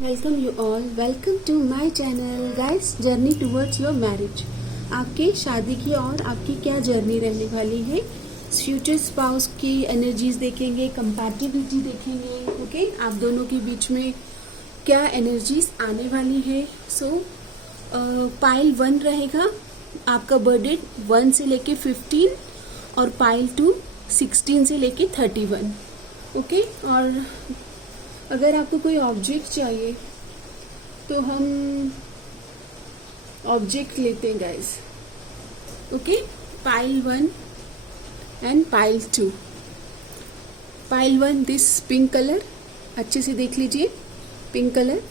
Welcome you all, welcome to my channel guys. Journey towards your marriage, आपके शादी की और आपकी क्या जर्नी रहने वाली है। फ्यूचर स्पाउस की एनर्जीज देखेंगे, कंपैटिबिलिटी देखेंगे। ओके, आप दोनों के बीच में क्या एनर्जीज आने वाली है। पाइल 1 रहेगा, आपका बर्थडे 1 से लेके 15 और पाइल 2 16 से लेके 31। ओके, और अगर आपको कोई ऑब्जेक्ट चाहिए तो हम ऑब्जेक्ट लेते हैं guys. Okay, pile 1 and pile 2। Pile 1 this pink colour, अच्छे से देख लीजिए, pink colour,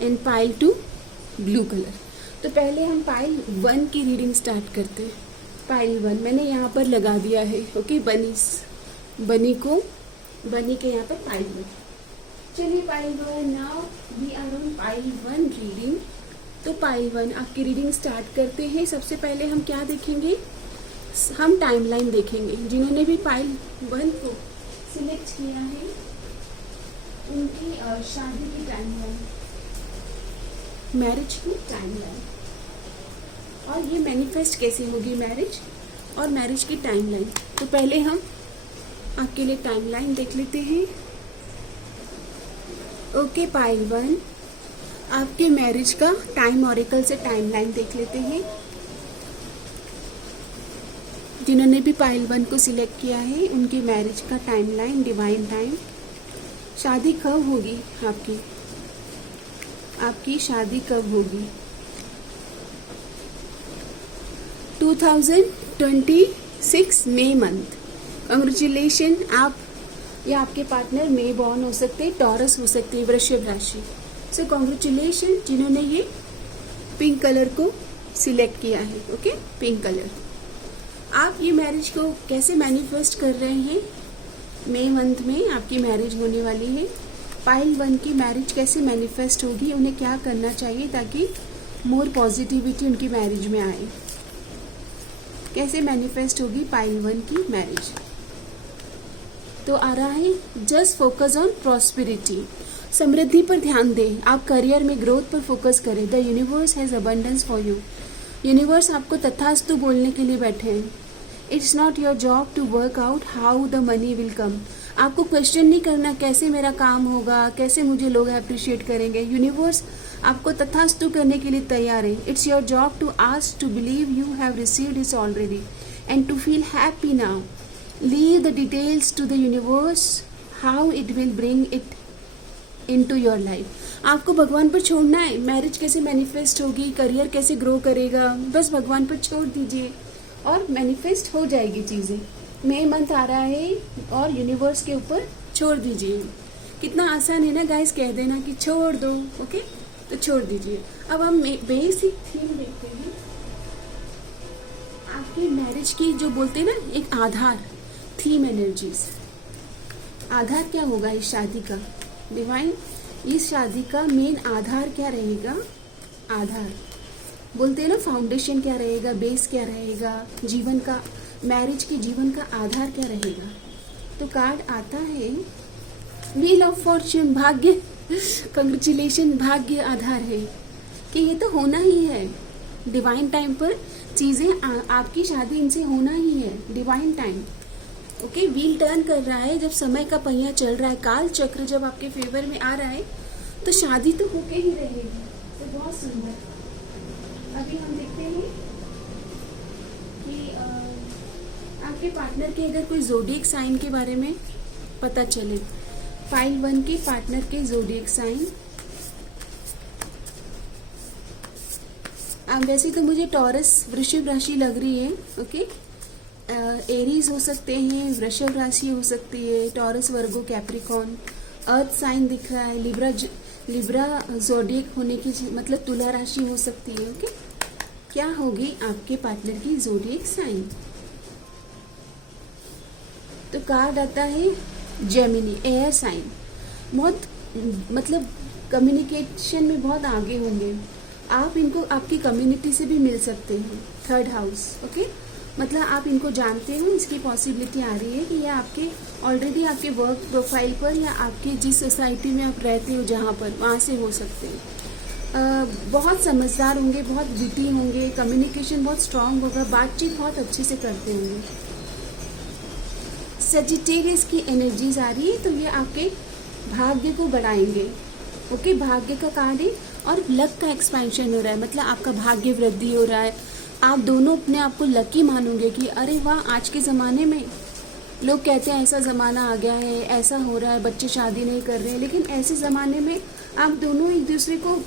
and pile 2 blue colour. तो पहले हम पाइल 1 की रीडिंग स्टार्ट करते हैं। पाइल 1 मैंने यहाँ पर लगा दिया है। ओके, बनी के यहाँ पर पाइल 1। चलिए pile 1, now we are on pile 1 reading. तो पाइल 1 आपकी रीडिंग स्टार्ट करते हैं। सबसे पहले हम क्या देखेंगे, हम टाइमलाइन देखेंगे। जिन्होंने भी पाइल 1 को सिलेक्ट किया है उनकी शादी की टाइमलाइन, मैरिज की टाइमलाइन, और ये मैनिफेस्ट कैसे होगी मैरिज और मैरिज की टाइमलाइन। तो पहले हम आपके लिए टाइमलाइन देख लेते हैं। ओके, पाइल 1 आपके मैरिज का टाइम ऑरेकल से टाइमलाइन देख लेते हैं। जिन्होंने भी पाइल 1 को सिलेक्ट किया है उनकी मैरिज का टाइमलाइन, डिवाइन टाइम, शादी कब होगी आपकी शादी कब होगी। 2026 मई मंथ। कांग्रेचुलेशन, आप या आपके पार्टनर में बॉर्न हो सकते हैं, टॉरस हो सकते हैं, वृषभ राशि। सो कांग्रेचुलेशन जिन्होंने ये पिंक कलर को सिलेक्ट किया है। Okay, pink colour. आप ये मैरिज को कैसे मैनिफेस्ट कर रहे हैं, मई मंथ में आपकी मैरिज होने वाली है। पाइल 1 की मैरिज कैसे मैनिफेस्ट होगी, उन्हें क्या करना चाहिए ताकि मोर पॉजिटिविटी उनकी मैरिज में आए। कैसे मैनिफेस्ट होगी पाइल 1 की मैरिज। तो आ रहा है, जस्ट फोकस ऑन प्रॉस्पेरिटी, समृद्धि पर ध्यान दें। आप करियर में ग्रोथ पर फोकस करें। The universe has abundance for you. Universe आपको तथास्तु बोलने के लिए बैठे हैं। It's not your job to work out how the money will come. आपको क्वेश्चन नहीं करना कैसे मेरा काम होगा, कैसे मुझे लोग अप्रिशिएट करेंगे। यूनिवर्स आपको तथास्तु करने के लिए तैयार है। It's your job to ask, to believe you have received it already and to feel happy now. Leave the details to the universe, how it will bring it into your life. आपको भगवान पर छोड़ना है। Marriage कैसे manifest होगी, career कैसे grow करेगा, बस भगवान पर छोड़ दीजिए और मैनिफेस्ट हो जाएगी चीज़ें। मई मंथ आ रहा है और यूनिवर्स के ऊपर छोड़ दीजिए। कितना आसान है ना गाइस, कह देना कि छोड़ दो। ओके, तो छोड़ दीजिए। अब हम बेसिक थीम देखते हैं आपकी मैरिज की, जो बोलते हैं ना एक आधार, थीम एनर्जीज। आधार क्या होगा इस शादी का डिवाइन, इस शादी का मेन आधार क्या रहेगा। आधार बोलते हैं ना, फाउंडेशन क्या रहेगा, बेस क्या रहेगा, जीवन का, मैरिज के जीवन का आधार क्या रहेगा। तो कार्ड आता है व्हील ऑफ फॉर्च्यून, भाग्य। कंग्रेचुलेशन, भाग्य आधार है कि ये तो होना ही है। डिवाइन टाइम पर चीजें, आपकी शादी इनसे होना ही है। Divine time. Okay, wheel turn कर रहा है, जब समय का पहिया चल रहा है, काल चक्र जब आपके फेवर में आ रहा है तो शादी तो होके ही रहेगी। तो बहुत सुंदर। अभी हम देखते हैं कि आपके पार्टनर के अगर कोई ज़ोडिएक साइन के बारे में पता चले। पाइल 1 के पार्टनर के ज़ोडिएक साइन, वैसे तो मुझे टॉरस वृषभ राशि लग रही है। ओके, एरीज हो सकते हैं, वृषभ राशि हो सकती है, टॉरस, वर्गो, कैप्रिकॉन। अर्थ साइन दिख रहा है, लिब्रा ज़ोडिएक होने की मतलब तुला राशि हो सकती है। ओके, क्या होगी आपके पार्टनर की ज़ोडिएक साइन। तो कार्ड आता है जेमिनी, एयर साइन। बहुत मतलब कम्युनिकेशन में बहुत आगे होंगे आप, इनको आपकी कम्युनिटी से भी मिल सकते हैं। 3rd house. ओके, मतलब आप इनको जानते हो, इसकी पॉसिबिलिटी आ रही है कि ये आपके ऑलरेडी आपके वर्क प्रोफाइल पर या आपके जिस सोसाइटी में आप रहते हो जहाँ पर, वहाँ से हो सकते हैं। बहुत समझदार होंगे, बहुत विटी होंगे, कम्युनिकेशन बहुत स्ट्रांग होगा, बातचीत बहुत अच्छे से करते होंगे। सजिटेरियस की एनर्जीज आ रही है, तो ये आपके भाग्य को बढ़ाएंगे। ओके, भाग्य का कार्ड है और लक का एक्सपेंशन हो रहा है, मतलब आपका भाग्य वृद्धि हो रहा है। आप दोनों अपने आप को लकी मानोगे कि अरे वाह, आज के ज़माने में लोग कहते हैं ऐसा ज़माना आ गया है, ऐसा हो रहा है, बच्चे शादी नहीं कर रहे हैं, लेकिन ऐसे ज़माने में आप दोनों एक दूसरे को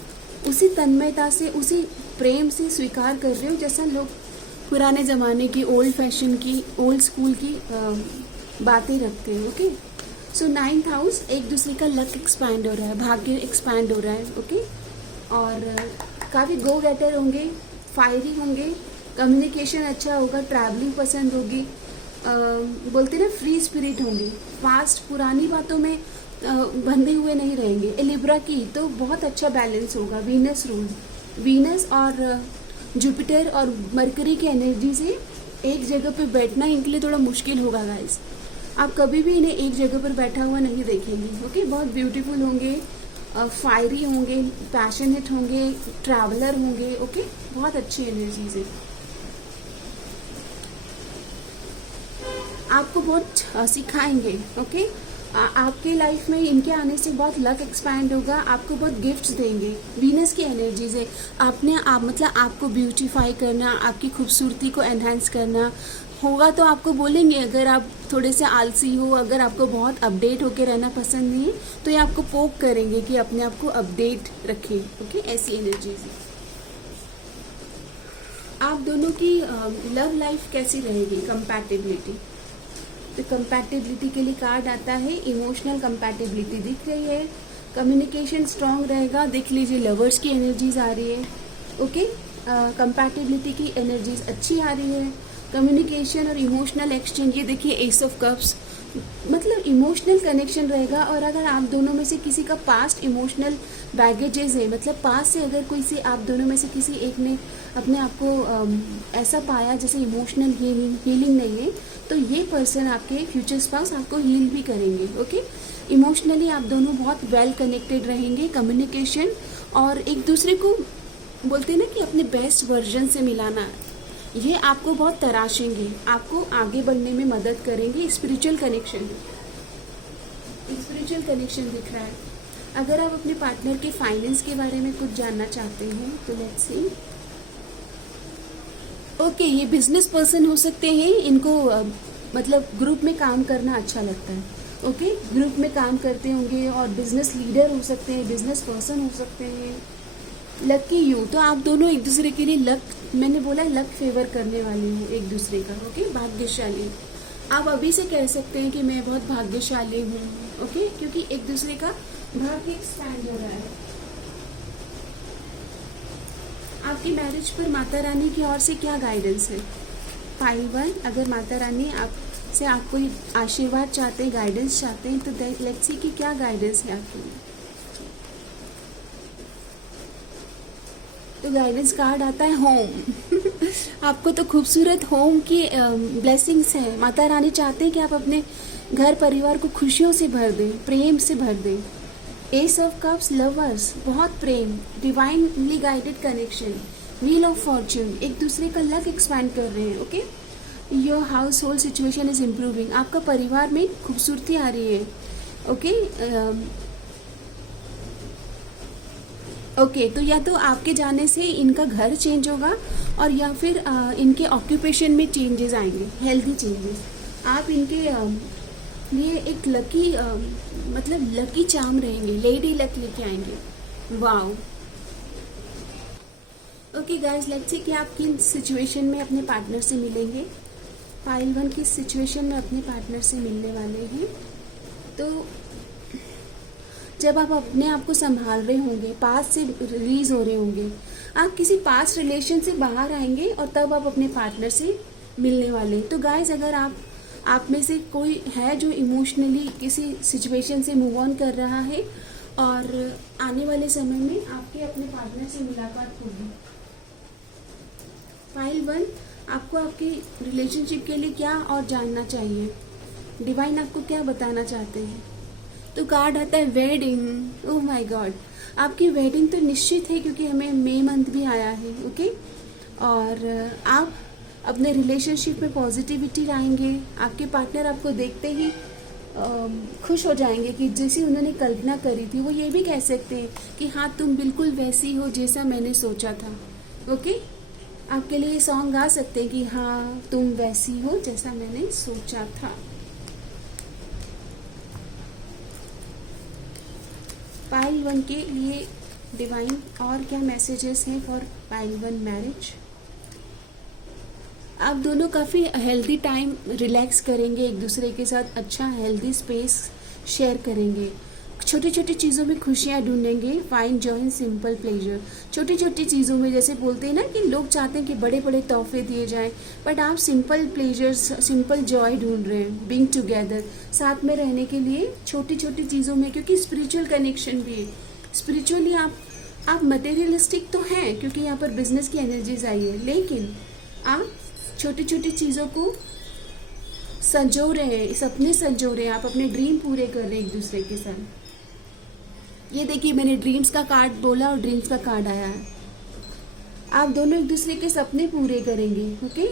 उसी तन्मयता से, उसी प्रेम से स्वीकार कर रहे हो जैसा लोग पुराने ज़माने की, ओल्ड फैशन की, ओल्ड स्कूल की बातें रखते हैं। ओके, सो 9th हाउस, एक दूसरे का लक एक्सपैंड हो रहा है, भाग्य एक्सपैंड हो रहा है। ओके, और काफ़ी गो गेटर होंगे, फायरी होंगे, कम्युनिकेशन अच्छा होगा, ट्रैवलिंग पसंद होगी, बोलते ना फ्री स्पिरिट होंगे, फास्ट पुरानी बातों में बंधे हुए नहीं रहेंगे। लिब्रा की तो बहुत अच्छा बैलेंस होगा, वीनस रूल, वीनस और जुपिटर और मरकरी की एनर्जी से एक जगह पे बैठना इनके लिए थोड़ा मुश्किल होगा गाइस। आप कभी भी इन्हें एक जगह पर बैठा हुआ नहीं देखेंगे। ओके, बहुत ब्यूटीफुल होंगे, फायरी होंगे, पैशनेट होंगे, ट्रैवलर होंगे। ओके, बहुत अच्छी एनर्जीज है। आपको बहुत सिखाएंगे। ओके, आपके लाइफ में इनके आने से बहुत लक एक्सपैंड होगा, आपको बहुत गिफ्ट्स देंगे। वीनस की एनर्जीज है, मतलब आपको ब्यूटीफाई करना, आपकी खूबसूरती को एनहांस करना होगा। तो आपको बोलेंगे, अगर आप थोड़े से आलसी हो, अगर आपको बहुत अपडेट होकर रहना पसंद नहीं है, तो ये आपको पोक करेंगे कि अपने आप को अपडेट रखें। ओके, ऐसी एनर्जीज है। आप दोनों की लव लाइफ कैसी रहेगी? कंपैटिबिलिटी, तो कंपैटिबिलिटी के लिए कार्ड आता है, इमोशनल कंपैटिबिलिटी दिख रही है, कम्युनिकेशन स्ट्रांग रहेगा। देख लीजिए, लवर्स की एनर्जीज आ रही है। ओके, कंपैटिबिलिटी की एनर्जीज अच्छी आ रही है, कम्युनिकेशन और इमोशनल एक्सचेंज। ये देखिए, एस ऑफ कप्स, मतलब इमोशनल कनेक्शन रहेगा। और अगर आप दोनों में से किसी का पास्ट इमोशनल बैगेजेस है, मतलब पास्ट से अगर कोई से आप दोनों में से किसी एक ने अपने आप को ऐसा पाया जैसे इमोशनल हीलिंग नहीं है, तो ये पर्सन, आपके फ्यूचर स्पाउस, आपको हील भी करेंगे। ओके, इमोशनली आप दोनों बहुत वेल कनेक्टेड रहेंगे। कम्युनिकेशन और एक दूसरे को बोलते हैं ना कि अपने बेस्ट वर्जन से मिलाना, ये आपको बहुत तराशेंगे, आपको आगे बढ़ने में मदद करेंगे। स्पिरिचुअल कनेक्शन, स्पिरिचुअल कनेक्शन दिख रहा है। अगर आप अपने पार्टनर के फाइनेंस के बारे में कुछ जानना चाहते हैं तो लेट्स सी। ओके, ये बिजनेस पर्सन हो सकते हैं, इनको मतलब ग्रुप में काम करना अच्छा लगता है। ओके, ग्रुप में काम करते होंगे और बिजनेस लीडर हो सकते हैं, बिजनेस पर्सन हो सकते हैं। लकी यू, तो आप दोनों एक दूसरे के लिए लक, मैंने बोला लक फेवर करने वाले हो एक दूसरे का। ओके, भाग्यशाली, आप अभी से कह सकते हैं कि मैं बहुत भाग्यशाली हूँ। ओके, क्योंकि एक दूसरे का भाग्य एक्सपैंड हो रहा है। आपकी मैरिज पर माता रानी की ओर से क्या गाइडेंस है? पाइल 1, अगर माता रानी आपसे आप कोई आशीर्वाद चाहते हैं, गाइडेंस चाहते हैं, तो लेट्स सी कि क्या गाइडेंस है आपके लिए। तो गाइडेंस कार्ड आता है होम। आपको तो खूबसूरत होम की ब्लेसिंग्स है। माता रानी चाहते हैं कि आप अपने घर परिवार को खुशियों से भर दें, प्रेम से भर दें। एस ऑफ कप्स, लवर्स, बहुत प्रेम, divinely guided connection, wheel of fortune, एक दूसरे का लक एक्सपैंड कर रहे हैं। Okay, your household situation is improving, आपका परिवार में खूबसूरती आ रही है। ओके, ओके, तो या तो आपके जाने से इनका घर चेंज होगा और या फिर इनके ऑक्यूपेशन में चेंजेस आएंगे, हेल्दी चेंजेस। आप इनके लिए एक लकी मतलब लकी चार्म रहेंगे, लेडी लक लेके आएंगे। Wow. Okay guys, let's see कि आप किन सिचुएशन में अपने पार्टनर से मिलेंगे। पाइल 1 किस सिचुएशन में अपने पार्टनर से मिलने वाले हैं? तो जब आप अपने आप को संभाल रहे होंगे, पास्ट से रिलीज हो रहे होंगे, आप किसी पास्ट रिलेशन से बाहर आएंगे और तब आप अपने पार्टनर से मिलने वाले। तो गाइज, अगर आप में से कोई है जो इमोशनली किसी सिचुएशन से मूव ऑन कर रहा है और आने वाले समय में आपके अपने पार्टनर से मुलाकात होगी। फाइल 1, आपको आपके रिलेशनशिप के लिए क्या और जानना चाहिए, डिवाइन आपको क्या बताना चाहते हैं। तो कार्ड आता है वेडिंग। ओह माय गॉड, आपकी वेडिंग तो निश्चित है क्योंकि हमें मई मंथ भी आया है। ओके, और आप अपने रिलेशनशिप में पॉजिटिविटी लाएंगे। आपके पार्टनर आपको देखते ही खुश हो जाएंगे कि जैसी उन्होंने कल्पना करी थी। वो ये भी कह सकते हैं कि हाँ, तुम बिल्कुल वैसी हो जैसा मैंने सोचा था। ओके, आपके लिए ये सॉन्ग गा सकते हैं कि हाँ, तुम वैसी हो जैसा मैंने सोचा था। पाइल 1 के लिए डिवाइन और क्या मैसेजेस हैं फॉर पाइल 1 मैरिज। आप दोनों काफ़ी हेल्दी टाइम रिलैक्स करेंगे, एक दूसरे के साथ अच्छा हेल्दी स्पेस शेयर करेंगे, छोटी छोटी चीज़ों में खुशियाँ ढूंढेंगे। Find joy in simple pleasure. छोटी छोटी चीज़ों में, जैसे बोलते हैं ना कि लोग चाहते हैं कि बड़े बड़े तोहफे दिए जाएं, बट आप सिंपल प्लेजर्स, सिंपल जॉय ढूंढ रहे हैं। बीइंग टुगेदर, साथ में रहने के लिए छोटी छोटी चीज़ों में, क्योंकि स्पिरिचुअल कनेक्शन भी है। स्पिरिचुअली आप मटेरियलिस्टिक तो हैं क्योंकि यहाँ पर बिजनेस की एनर्जीज आई है, लेकिन आप छोटी छोटी चीज़ों को संजो रहे हैं, सपने संजो रहे हैं, आप अपने ड्रीम पूरे कर रहे हैं एक दूसरे के साथ। ये देखिए, मैंने ड्रीम्स का कार्ड बोला और ड्रीम्स का कार्ड आया है। आप दोनों एक दूसरे के सपने पूरे करेंगे। ओके,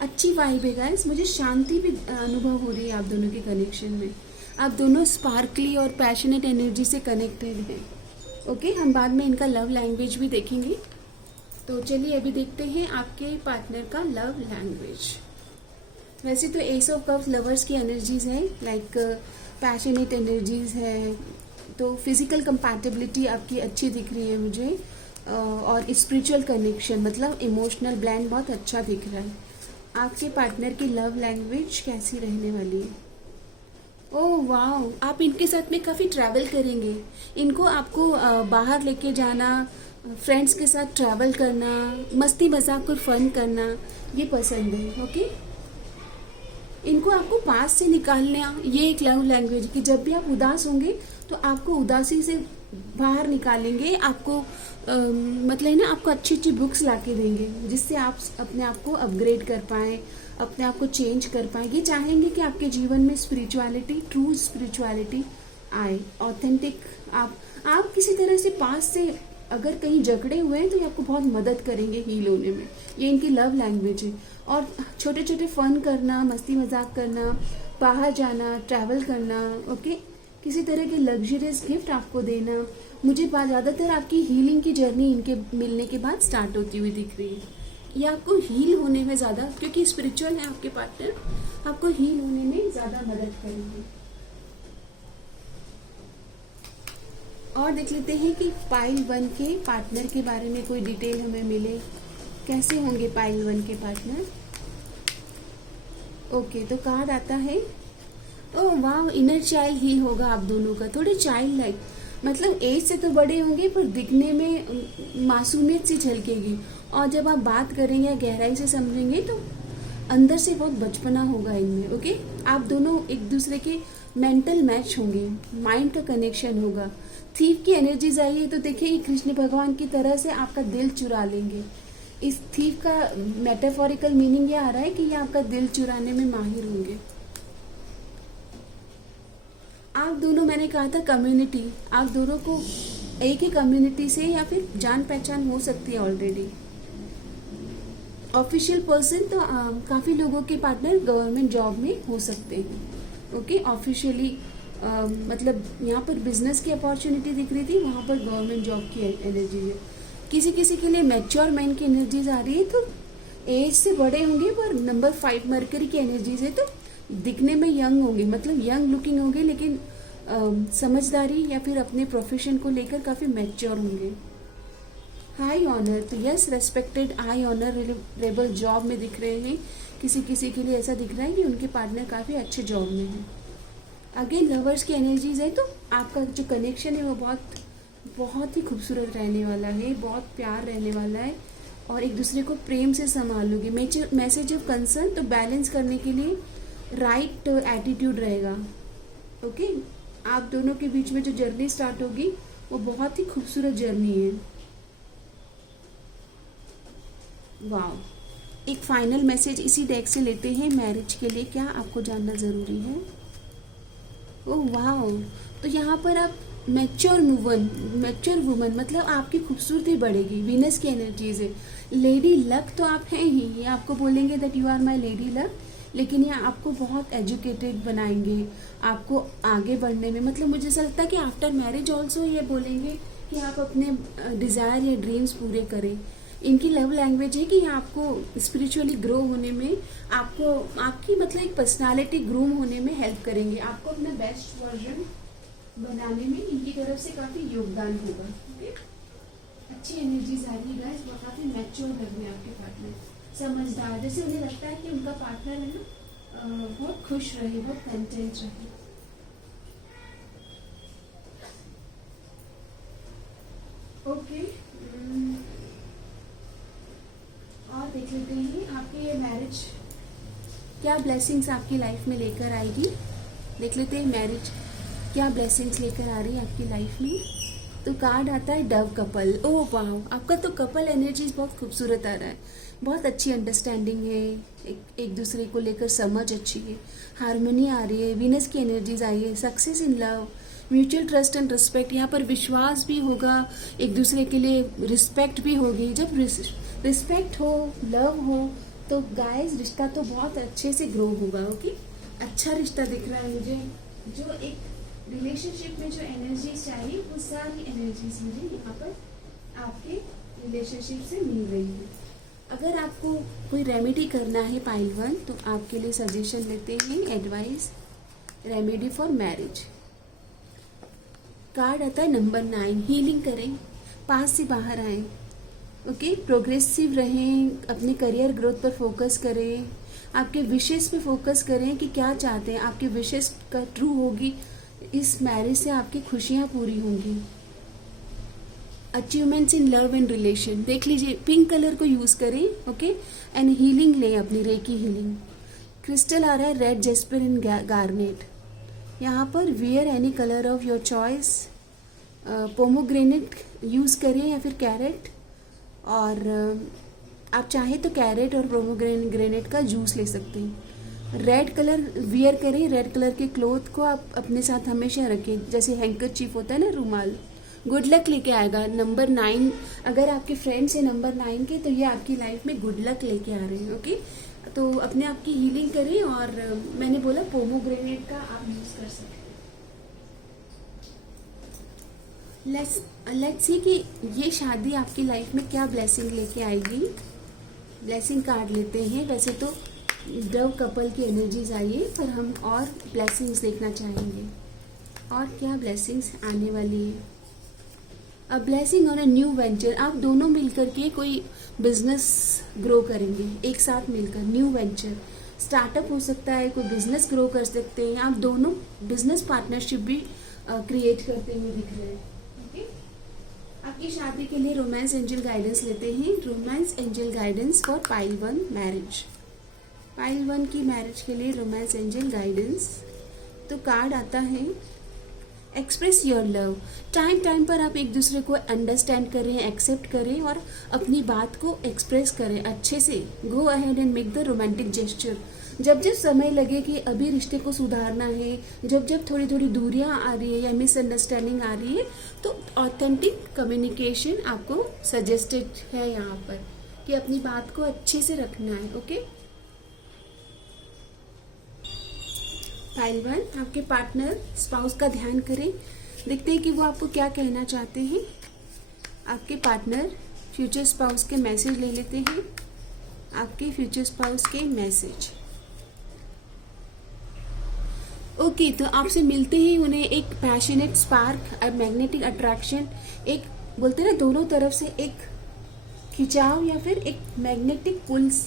अच्छी वाइब है गाइस, मुझे शांति भी अनुभव हो रही है आप दोनों के कनेक्शन में। आप दोनों स्पार्कली और पैशनेट एनर्जी से कनेक्टेड हैं। ओके, हम बाद में इनका लव लैंग्वेज भी देखेंगे। तो चलिए अभी देखते हैं आपके पार्टनर का लव लैंग्वेज। वैसे तो एस ऑफ कप्स लवर्स की एनर्जीज है, लाइक पैशनेट एनर्जीज है, तो फिजिकल कंपैटिबिलिटी आपकी अच्छी दिख रही है मुझे, और स्पिरिचुअल कनेक्शन मतलब इमोशनल ब्लेंड बहुत अच्छा दिख रहा है। आपके पार्टनर की लव लैंग्वेज कैसी रहने वाली है? ओह वाह, आप इनके साथ में काफ़ी ट्रैवल करेंगे। इनको आपको बाहर लेके जाना, फ्रेंड्स के साथ ट्रैवल करना, मस्ती मजाक और फन करना, ये पसंद है। ओके, इनको आपको पास से निकालना, ये एक लव लैंग्वेज कि जब भी आप उदास होंगे तो आपको उदासी से बाहर निकालेंगे, आपको मतलब है ना, आपको अच्छी अच्छी बुक्स ला के देंगे जिससे आप अपने आप को अपग्रेड कर पाएँ, अपने आप को चेंज कर पाएँ। ये चाहेंगे कि आपके जीवन में स्पिरिचुअलिटी, ट्रू स्पिरिचुअलिटी आए, ऑथेंटिक। आप किसी तरह से पास से अगर कहीं झगड़े हुए हैं तो ये आपको बहुत मदद करेंगे हील होने में। ये इनकी लव लैंग्वेज है। और छोटे छोटे फन करना, मस्ती मजाक करना, बाहर जाना, ट्रैवल करना। ओके, किसी तरह के लग्जरियस गिफ्ट आपको देना। मुझे ज़्यादातर आपकी हीलिंग की जर्नी इनके मिलने के बाद स्टार्ट होती हुई दिख रही है। ये आपको हील होने में ज़्यादा, क्योंकि स्पिरिचुअल है आपके पार्टनर, आपको हील होने में ज़्यादा मदद करेंगे। और देख लेते हैं कि पाइल 1 के पार्टनर के बारे में कोई डिटेल हमें मिले। कैसे होंगे पाइल 1 के पार्टनर? ओके, तो कार्ड आता है, ओह वाह, इनर चाइल्ड ही होगा आप दोनों का, थोड़े चाइल्ड लाइक, मतलब एज से तो बड़े होंगे पर दिखने में मासूमियत सी झलकेगी। और जब आप बात करेंगे, गहराई से समझेंगे तो अंदर से बहुत बचपना होगा इनमें। ओके, आप दोनों एक दूसरे के मेंटल मैच होंगे, माइंड का कनेक्शन होगा। थीफ की एनर्जीज आई है तो देखिए, ये कृष्ण भगवान की तरह से आपका दिल चुरा लेंगे। इस थीफ का मेटाफोरिकल मीनिंग ये आ रहा है कि ये आपका दिल चुराने में माहिर होंगे। आप दोनों, मैंने कहा था कम्युनिटी, आप दोनों को एक ही कम्युनिटी से या फिर जान पहचान हो सकती है ऑलरेडी। ऑफिशियल पर्सन तो काफ़ी लोगों के पार्टनर गवर्नमेंट जॉब में हो सकते हैं। ओके, ऑफिशियली मतलब यहाँ पर बिजनेस की अपॉर्चुनिटी दिख रही थी, वहाँ पर गवर्नमेंट जॉब की एनर्जी है। किसी किसी के लिए मैच्योर मैन की एनर्जीज आ रही है, तो एज से बड़े होंगे पर नंबर 5 मरकरी की एनर्जीज है, तो दिखने में यंग होंगे, मतलब यंग लुकिंग होंगे, लेकिन समझदारी या फिर अपने प्रोफेशन को लेकर काफ़ी मैच्योर होंगे। हाई ऑनर, तो yes, respected, high honour level job में दिख रहे हैं। किसी किसी के लिए ऐसा दिख रहा है कि उनके पार्टनर काफ़ी अच्छे जॉब में है। अगेन लवर्स की एनर्जीज है, तो आपका जो कनेक्शन है वो बहुत ही खूबसूरत रहने वाला है, बहुत प्यार रहने वाला है, और एक दूसरे को प्रेम से संभालोगे। मैसेज ऑफ कंसर्न, तो बैलेंस करने के लिए राइट एटीट्यूड रहेगा। ओके, आप दोनों के बीच में जो जर्नी स्टार्ट होगी वो बहुत ही खूबसूरत जर्नी है। वाह, एक फाइनल मैसेज इसी डेक से लेते हैं मैरिज के लिए, क्या आपको जानना ज़रूरी है। ओह वाह, तो यहाँ पर आप मैच्योर वुमन मतलब आपकी खूबसूरती बढ़ेगी, वीनस की एनर्जीज है। लेडी लक तो आप हैं ही, ये आपको बोलेंगे that you are my lady luck, लेकिन ये आपको बहुत एजुकेटेड बनाएंगे, आपको आगे बढ़ने में, मतलब मुझे ऐसा लगता है कि आफ्टर मैरिज ऑल्सो ये बोलेंगे कि आप अपने डिज़ायर या ड्रीम्स पूरे करें। इनकी लव लैंग्वेज है कि ये आपको स्पिरिचुअली ग्रो होने में, आपको आपकी मतलब एक पर्सनालिटी ग्रूम होने में हेल्प करेंगे, आपको अपना बेस्ट वर्जन बनाने में इनकी तरफ से काफ़ी योगदान होगा। ओके, अच्छी एनर्जीज आ रही है गाइस, वो काफ़ी मैच्योर लग रहे हैं आपके पार्टनर, समझदार, जैसे उन्हें लगता है कि उनका पार्टनर है ना बहुत खुश रहे, बहुत कंटेंट रहे। ओके, और देख लेते हैं आपके ये मैरिज क्या ब्लेसिंग्स आपकी लाइफ में लेकर आएगी। देख लेते हैं मैरिज क्या ब्लेसिंग्स लेकर आ रही है आपकी लाइफ में। तो कार्ड आता है डव कपल। ओह वाह, आपका तो कपल एनर्जीज बहुत खूबसूरत आ रहा है, बहुत अच्छी अंडरस्टैंडिंग है, एक दूसरे को लेकर समझ अच्छी है, हारमोनी आ रही है, वीनस की एनर्जीज आई है, success in love, mutual trust and respect, यहाँ पर विश्वास भी होगा, एक दूसरे के लिए रिस्पेक्ट भी होगी। जब रिस्पेक्ट हो, लव हो, तो गाइस रिश्ता तो बहुत अच्छे से ग्रो होगा। ओके, अच्छा रिश्ता दिख रहा है मुझे, जो एक रिलेशनशिप में जो एनर्जीज चाहिए वो सारी एनर्जीज मुझे यहाँ पर आपके रिलेशनशिप से मिल रही है। अगर आपको कोई रेमेडी करना है पाइल वन, तो आपके लिए सजेशन लेते हैं, advice remedy for marriage. Card आता है नंबर 9, हीलिंग करें, पास से बाहर आए। ओके, प्रोग्रेसिव रहें, अपने करियर ग्रोथ पर फोकस करें, आपके विशेष पे फोकस करें कि क्या चाहते हैं, आपके विशेष का ट्रू होगी, इस मैरिज से आपकी खुशियाँ पूरी होंगी। Achievements in love and relation, देख लीजिए पिंक कलर को यूज़ करें। ओके, एंड हीलिंग लें, अपनी रेकी हीलिंग। क्रिस्टल आ रहा है रेड जेस्पर इन गार्नेट। यहाँ पर wear any colour of your choice, pomegranate use करें या फिर कैरेट, और आप चाहें तो कैरेट और पोमोग्रेनेट का जूस ले सकते हैं। रेड कलर वियर करें, रेड कलर के क्लोथ को आप अपने साथ हमेशा रखें, जैसे हैंकरचीफ होता है ना, रुमाल, गुड लक लेके आएगा। नंबर 9, अगर आपके फ्रेंड्स हैं नंबर 9 के, तो ये आपकी लाइफ में गुड लक लेके आ रहे हैं। ओके, तो अपने आप की हीलिंग करें, और मैंने बोला पोमोग्रेनेट का आप यूज़ कर सकते हैं। लेट्स सी कि ये शादी आपकी लाइफ में क्या ब्लेसिंग लेके आएगी। ब्लेसिंग कार्ड लेते हैं, वैसे तो डव कपल की एनर्जीज आई है, पर हम और ब्लेसिंग्स देखना चाहेंगे, और क्या ब्लेसिंग्स आने वाली है। A blessing on a new venture, आप दोनों मिलकर के कोई बिजनेस ग्रो करेंगे, एक साथ मिलकर न्यू वेंचर स्टार्टअप हो सकता है, कोई बिजनेस ग्रो कर सकते हैं, आप दोनों बिजनेस पार्टनरशिप भी क्रिएट करते हुए दिख रहे हैं। ओके, आपकी शादी के लिए रोमांस एंजल गाइडेंस लेते हैं, romance angel guidance for pile one marriage. Pile one की मैरिज के लिए रोमांस एंजल गाइडेंस। तो कार्ड आता है एक्सप्रेस योर लव, टाइम पर आप एक दूसरे को अंडरस्टैंड करें, एक्सेप्ट करें, और अपनी बात को एक्सप्रेस करें अच्छे से। Go ahead and make the romantic gesture. जब जब समय लगे कि अभी रिश्ते को सुधारना है, जब जब थोड़ी थोड़ी दूरियां आ रही है या मिसअंडरस्टैंडिंग आ रही है, तो ऑथेंटिक कम्युनिकेशन आपको सजेस्टेड है यहाँ पर, कि अपनी बात को अच्छे से रखना है। ओके, पाइल वन, आपके पार्टनर स्पाउस का ध्यान करें, देखते हैं कि वो आपको क्या कहना चाहते हैं। आपके पार्टनर फ्यूचर स्पाउस के मैसेज ले लेते हैं, आपके फ्यूचर स्पाउस के मैसेज। ओके, तो आपसे मिलते ही उन्हें एक पैशनेट स्पार्क, मैग्नेटिक अट्रैक्शन, एक बोलते हैं ना दोनों तरफ से एक खिंचाव या फिर एक मैग्नेटिक पुल्स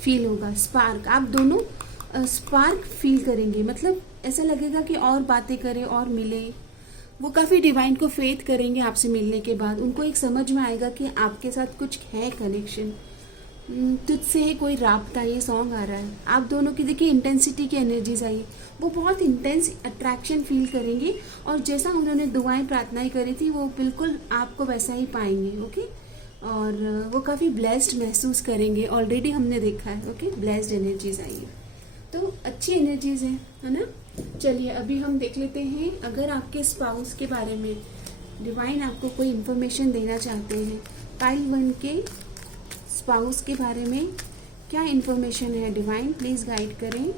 फील होगा। स्पार्क, आप दोनों स्पार्क फील करेंगे, मतलब ऐसा लगेगा कि और बातें करें और मिले। वो काफ़ी डिवाइन को फेथ करेंगे आपसे मिलने के बाद, उनको एक समझ में आएगा कि आपके साथ कुछ है कनेक्शन, तुझसे है कोई राब्ता। ये सॉन्ग आ रहा है, आप दोनों की देखिए इंटेंसिटी की एनर्जीज आई, वो बहुत इंटेंस अट्रैक्शन फील करेंगे, और जैसा उन्होंने दुआएं प्रार्थनाएं करी थी वो बिल्कुल आपको वैसा ही पाएंगे। ओके, और वो काफ़ी ब्लेस्ड महसूस करेंगे, ऑलरेडी हमने देखा है। ओके, ब्लेस्ड एनर्जीज आई है, तो अच्छी एनर्जीज है ना। चलिए अभी हम देख लेते हैं, अगर आपके स्पाउस के बारे में डिवाइन आपको कोई इन्फॉर्मेशन देना चाहते हैं, पाइल 1 के स्पाउस के बारे में क्या इन्फॉर्मेशन है, डिवाइन प्लीज गाइड करें।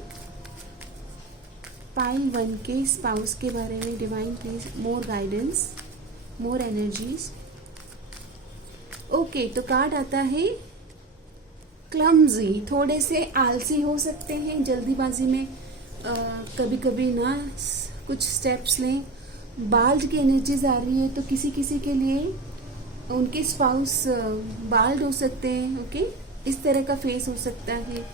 पाइल 1 के स्पाउस के बारे में divine please more guidance, more energies. Okay, तो कार्ड आता है क्लमजी, थोड़े से आलसी हो सकते हैं, जल्दीबाजी में कभी कभी ना कुछ स्टेप्स लें। बाल्ड की एनर्जीज आ रही है, तो किसी किसी के लिए उनके स्पाउस बाल्ड हो सकते हैं। ओके, इस तरह का फेस हो सकता है।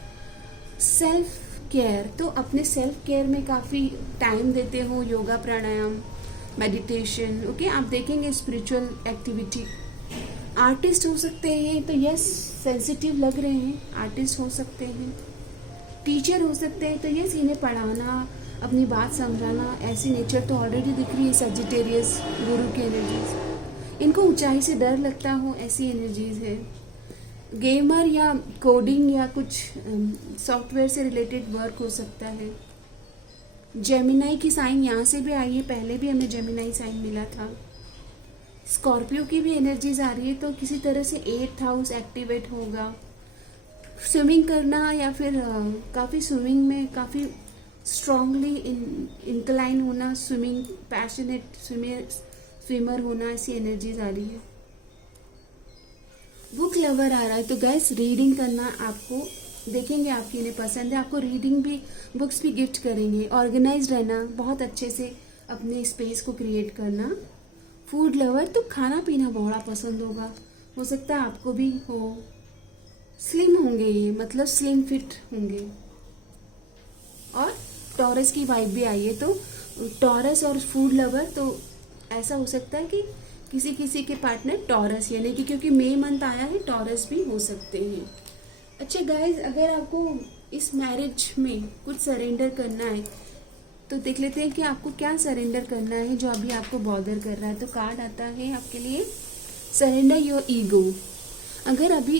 सेल्फ केयर, तो अपने सेल्फ केयर में काफ़ी टाइम देते हो, योगा प्राणायाम मेडिटेशन। ओके, आप देखेंगे स्पिरिचुअल एक्टिविटी। आर्टिस्ट हो सकते हैं, तो यस सेंसिटिव लग रहे हैं, आर्टिस्ट हो सकते हैं। टीचर हो सकते हैं, तो यस इन्हें पढ़ाना, अपनी बात समझाना, ऐसी नेचर तो ऑलरेडी दिख रही है। सजिटेरियस गुरु की एनर्जीज, इनको ऊंचाई से डर लगता हो, ऐसी एनर्जीज है। गेमर या कोडिंग या कुछ सॉफ्टवेयर से रिलेटेड वर्क हो सकता है। जेमिनाई की साइन यहाँ से भी आई है, पहले भी हमें जेमिनाई साइन मिला था। स्कॉर्पियो की भी एनर्जीज आ रही है, तो किसी तरह से 8th हाउस एक्टिवेट होगा। स्विमिंग करना या फिर काफ़ी स्विमिंग में काफ़ी स्ट्रांगली इंक्लाइन होना, स्विमिंग पैशनेट स्विमर होना, ऐसी एनर्जीज आ रही है। बुक लवर आ रहा है, तो गैस रीडिंग करना आपको देखेंगे, आपकी इन्हें पसंद है, आपको रीडिंग भी बुक्स भी गिफ्ट करेंगे। ऑर्गेनाइज रहना, बहुत अच्छे से अपने स्पेस को क्रिएट करना। फूड लवर, तो खाना पीना बड़ा पसंद होगा, हो सकता है आपको भी हो। स्लिम होंगे ये, मतलब स्लिम फिट होंगे। और टॉरस की वाइब भी आई है, तो टॉरस और फूड लवर, तो ऐसा हो सकता है कि किसी किसी के पार्टनर टॉरस, यानी कि क्योंकि मई मंथ आया है, टॉरस भी हो सकते हैं। अच्छा गाइज, अगर आपको इस मैरिज में कुछ सरेंडर करना है, तो देख लेते हैं कि आपको क्या सरेंडर करना है जो अभी आपको बॉदर कर रहा है। तो कार्ड आता है आपके लिए सरेंडर योर ईगो। अगर अभी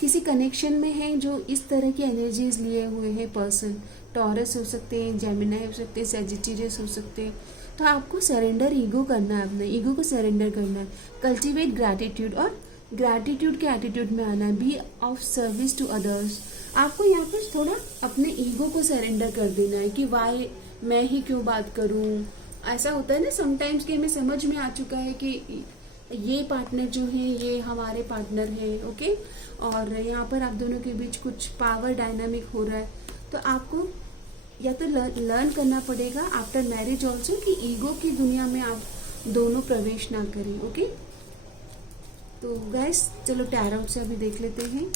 किसी कनेक्शन में है जो इस तरह की एनर्जीज लिए हुए हैं पर्सन, टॉरस हो सकते हैं, जेमिनाई हो सकते हैं, सेजिटेरियस हो सकते हैं, तो आपको सरेंडर ईगो करना है, अपने ईगो को सरेंडर करना है। कल्टिवेट ग्रैटिट्यूड, और ग्रैटिट्यूड के एटीट्यूड में आना है। Be of service to others, आपको यहाँ पर थोड़ा अपने ईगो को सरेंडर कर देना है कि वाई मैं ही क्यों बात करूं। ऐसा होता है ना समटाइम्स कि हमें समझ में आ चुका है कि ये पार्टनर जो है ये हमारे पार्टनर है। ओके, और यहाँ पर आप दोनों के बीच कुछ पावर डायनामिक हो रहा है, तो आपको या तो लर्न करना पड़ेगा आफ्टर मैरिज ऑल्सो कि ईगो की दुनिया में आप दोनों प्रवेश ना करें। ओके, तो गैस चलो टैरोट से अभी देख लेते हैं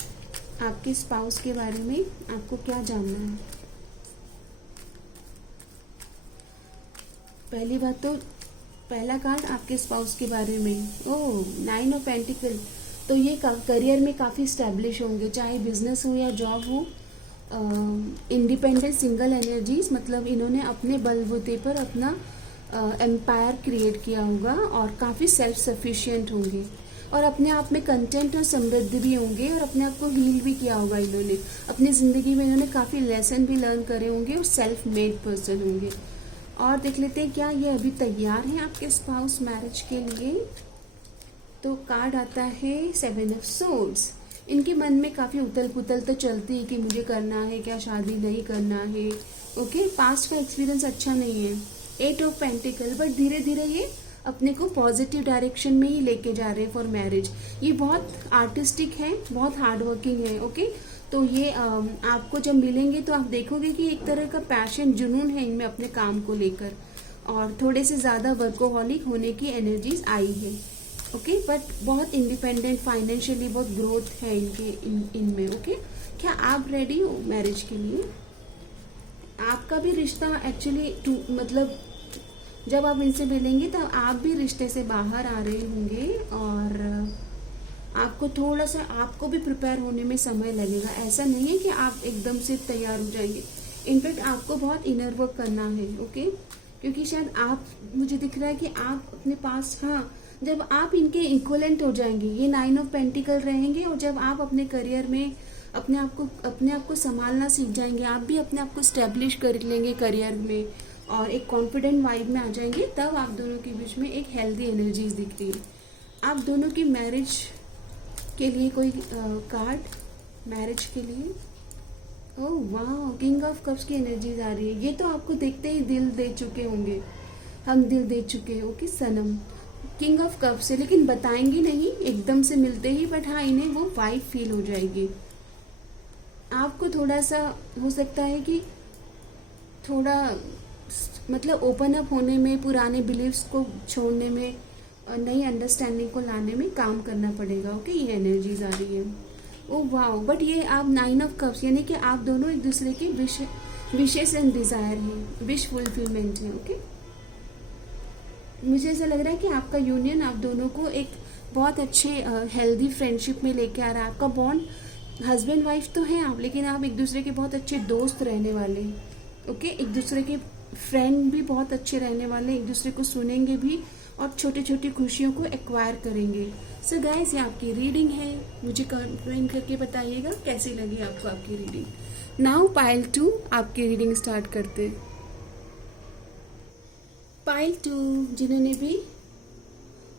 आपके स्पाउस के बारे में, आपको क्या जानना है। पहली बात तो पहला कार्ड आपके स्पाउस के बारे में, ओह 9 ऑफ पेंटिकल, तो ये करियर में काफ़ी स्टैब्लिश होंगे, चाहे बिजनेस हो या जॉब हो। इंडिपेंडेंट सिंगल एनर्जीज, मतलब इन्होंने अपने बलबूते पर अपना एम्पायर क्रिएट किया होगा और काफ़ी सेल्फ सफिशिएंट होंगे और अपने आप में कंटेंट और समृद्ध भी होंगे और अपने आप को हील भी किया होगा इन्होंने अपनी ज़िंदगी में। इन्होंने काफ़ी लेसन भी लर्न करे होंगे और सेल्फ मेड पर्सन होंगे। और देख लेते हैं क्या ये अभी तैयार हैं आपके स्पाउस मैरिज के लिए। तो कार्ड आता है 7 ऑफ सोर्ड्स। इनके मन में काफ़ी उथल पुथल तो चलती है कि मुझे करना है क्या, शादी नहीं करना है। ओके, पास्ट का एक्सपीरियंस अच्छा नहीं है। 8 ऑफ पेंटिकल, बट धीरे धीरे ये अपने को पॉजिटिव डायरेक्शन में ही लेके जा रहे हैं फॉर मैरिज। ये बहुत आर्टिस्टिक है, बहुत हार्ड वर्किंग है। ओके, तो ये आपको जब मिलेंगे तो आप देखोगे कि एक तरह का पैशन, जुनून है इनमें अपने काम को लेकर और थोड़े से ज़्यादा वर्कोहॉलिक होने की एनर्जीज आई है। ओके, बट बहुत इंडिपेंडेंट, फाइनेंशियली बहुत ग्रोथ है इनके इनमें। ओके, क्या आप रेडी हो मैरिज के लिए? आपका भी रिश्ता एक्चुअली मतलब जब आप इनसे मिलेंगे तो आप भी रिश्ते से बाहर आ रहे होंगे और आपको थोड़ा सा आपको भी प्रिपेयर होने में समय लगेगा। ऐसा नहीं है कि आप एकदम से तैयार हो जाएंगे। इनफैक्ट आपको बहुत इनर वर्क करना है। ओके, क्योंकि शायद आप, मुझे दिख रहा है कि आप अपने पास, हाँ जब आप इनके इक्वलेंट हो जाएंगे, ये 9 ऑफ पेंटिकल रहेंगे, और जब आप अपने करियर में अपने आप को संभालना सीख जाएंगे, आप भी अपने आप को स्टेब्लिश कर लेंगे करियर में और एक कॉन्फिडेंट वाइब में आ जाएंगे, तब आप दोनों के बीच में एक हेल्दी एनर्जीज दिख रही है। आप दोनों की मैरिज के लिए कोई कार्ड, मैरिज के लिए, ओह वाह, किंग ऑफ कप्स की एनर्जीज आ रही है। ये तो आपको देखते ही दिल दे चुके होंगे, हम दिल दे चुके हो कि सनम, किंग ऑफ कप्स से, लेकिन बताएंगे नहीं एकदम से मिलते ही, बट हाँ इन्हें वो वाइब फील हो जाएगी। आपको थोड़ा सा हो सकता है कि थोड़ा मतलब ओपन अप होने में, पुराने बिलीव्स को छोड़ने में और नई अंडरस्टैंडिंग को लाने में काम करना पड़ेगा। ओके, ये एनर्जीज आ रही है। ओह वाओ, बट ये आप 9 ऑफ कप्स, यानी कि आप दोनों एक दूसरे के विशेस एंड डिजायर हैं, विश फुलफिलमेंट है। ओके, मुझे ऐसा लग रहा है कि आपका यूनियन आप दोनों को एक बहुत अच्छे हेल्दी फ्रेंडशिप में लेके आ रहा है। आपका बॉन्ड, हस्बैंड वाइफ तो हैं आप, लेकिन आप एक दूसरे के बहुत अच्छे दोस्त रहने वाले। ओके, एक दूसरे के फ्रेंड भी बहुत अच्छे रहने वाले, एक दूसरे को सुनेंगे भी और छोटी छोटी खुशियों को एक्वायर करेंगे। सो गाइस, ये आपकी रीडिंग है, मुझे कमेंट करके बताइएगा कैसी लगी आपको आपकी रीडिंग। नाउ पाइल 2 आपकी रीडिंग स्टार्ट करते। पाइल 2 जिन्होंने भी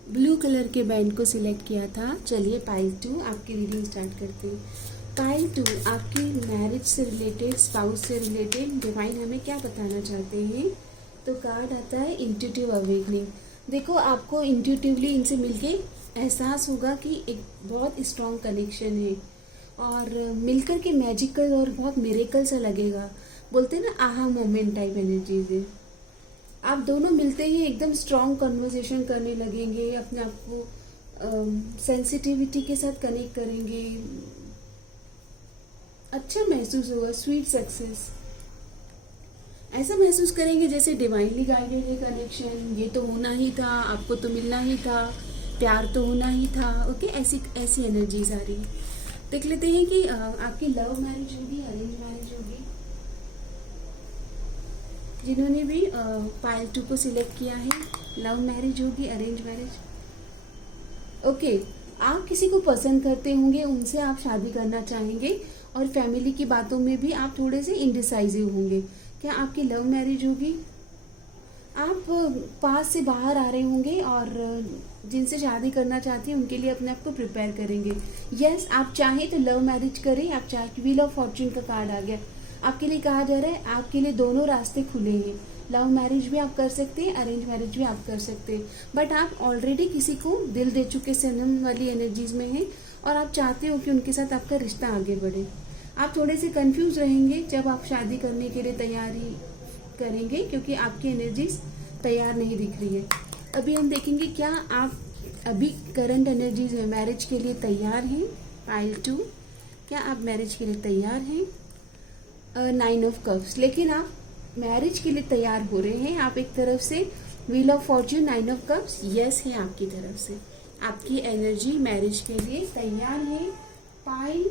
ब्लू कलर के बैंड को सिलेक्ट किया था, चलिए पाइल 2 आपकी रीडिंग स्टार्ट करते हैं। पाइल 2 आपकी मैरिज से रिलेटेड, स्पाउस से रिलेटेड डिवाइन हमें क्या बताना चाहते हैं। तो कार्ड आता है इंट्यूटिव अवेकनिंग। देखो, आपको इंट्यूटिवली इनसे मिलके एहसास होगा कि एक बहुत स्ट्रॉन्ग कनेक्शन है और मिलकर के मैजिकल और बहुत मिरेकल सा लगेगा। बोलते हैं ना, आहा मोमेंट टाइप एनर्जीज है। आप दोनों मिलते ही एकदम स्ट्रॉन्ग कन्वर्सेशन करने लगेंगे, अपने आप को सेंसिटिविटी के साथ कनेक्ट करेंगे, अच्छा महसूस होगा, स्वीट सक्सेस, ऐसा महसूस करेंगे जैसे डिवाइनली गाइडेड है कनेक्शन। ये तो होना ही था, आपको तो मिलना ही था, प्यार तो होना ही था। ओके, ऐसी एनर्जीज आ रही है। देख लेते हैं कि आपकी लव मैरिज होगी, अरेंज मैरिज होगी। जिन्होंने भी पाइल 2 को सिलेक्ट किया है, लव मैरिज होगी, अरेंज मैरिज। ओके, आप किसी को पसंद करते होंगे, उनसे आप शादी करना चाहेंगे और फैमिली की बातों में भी आप थोड़े से इंडिसाइजिव होंगे। क्या आपकी लव मैरिज होगी? आप पास से बाहर आ रहे होंगे और जिनसे शादी करना चाहती हैं उनके लिए अपने आप को प्रिपेयर करेंगे। यस, आप चाहें तो लव मैरिज करें, आप चाहे, व्हील ऑफ फॉर्च्यून का कार्ड आ गया। आपके लिए कहा जा रहा है, आपके लिए दोनों रास्ते खुले हैं। लव मैरिज भी आप कर सकते हैं, अरेंज मैरिज भी आप कर सकते हैं, बट आप ऑलरेडी किसी को दिल दे चुके सनम वाली एनर्जीज में हैं और आप चाहते हो कि उनके साथ आपका रिश्ता आगे बढ़े। आप थोड़े से कंफ्यूज रहेंगे जब आप शादी करने के लिए तैयारी करेंगे, क्योंकि आपकी एनर्जीज तैयार नहीं दिख रही है। अभी हम देखेंगे क्या आप अभी करंट एनर्जीज में मैरिज के लिए तैयार हैं। पाइल 2, क्या आप मैरिज के लिए तैयार हैं? 9 ऑफ कप्स, लेकिन आप मैरिज के लिए तैयार हो रहे हैं। आप एक तरफ से wheel of Fortune, 9 of cups, yes है आपकी तरफ से। आपकी एनर्जी मैरिज के लिए तैयार है। Pile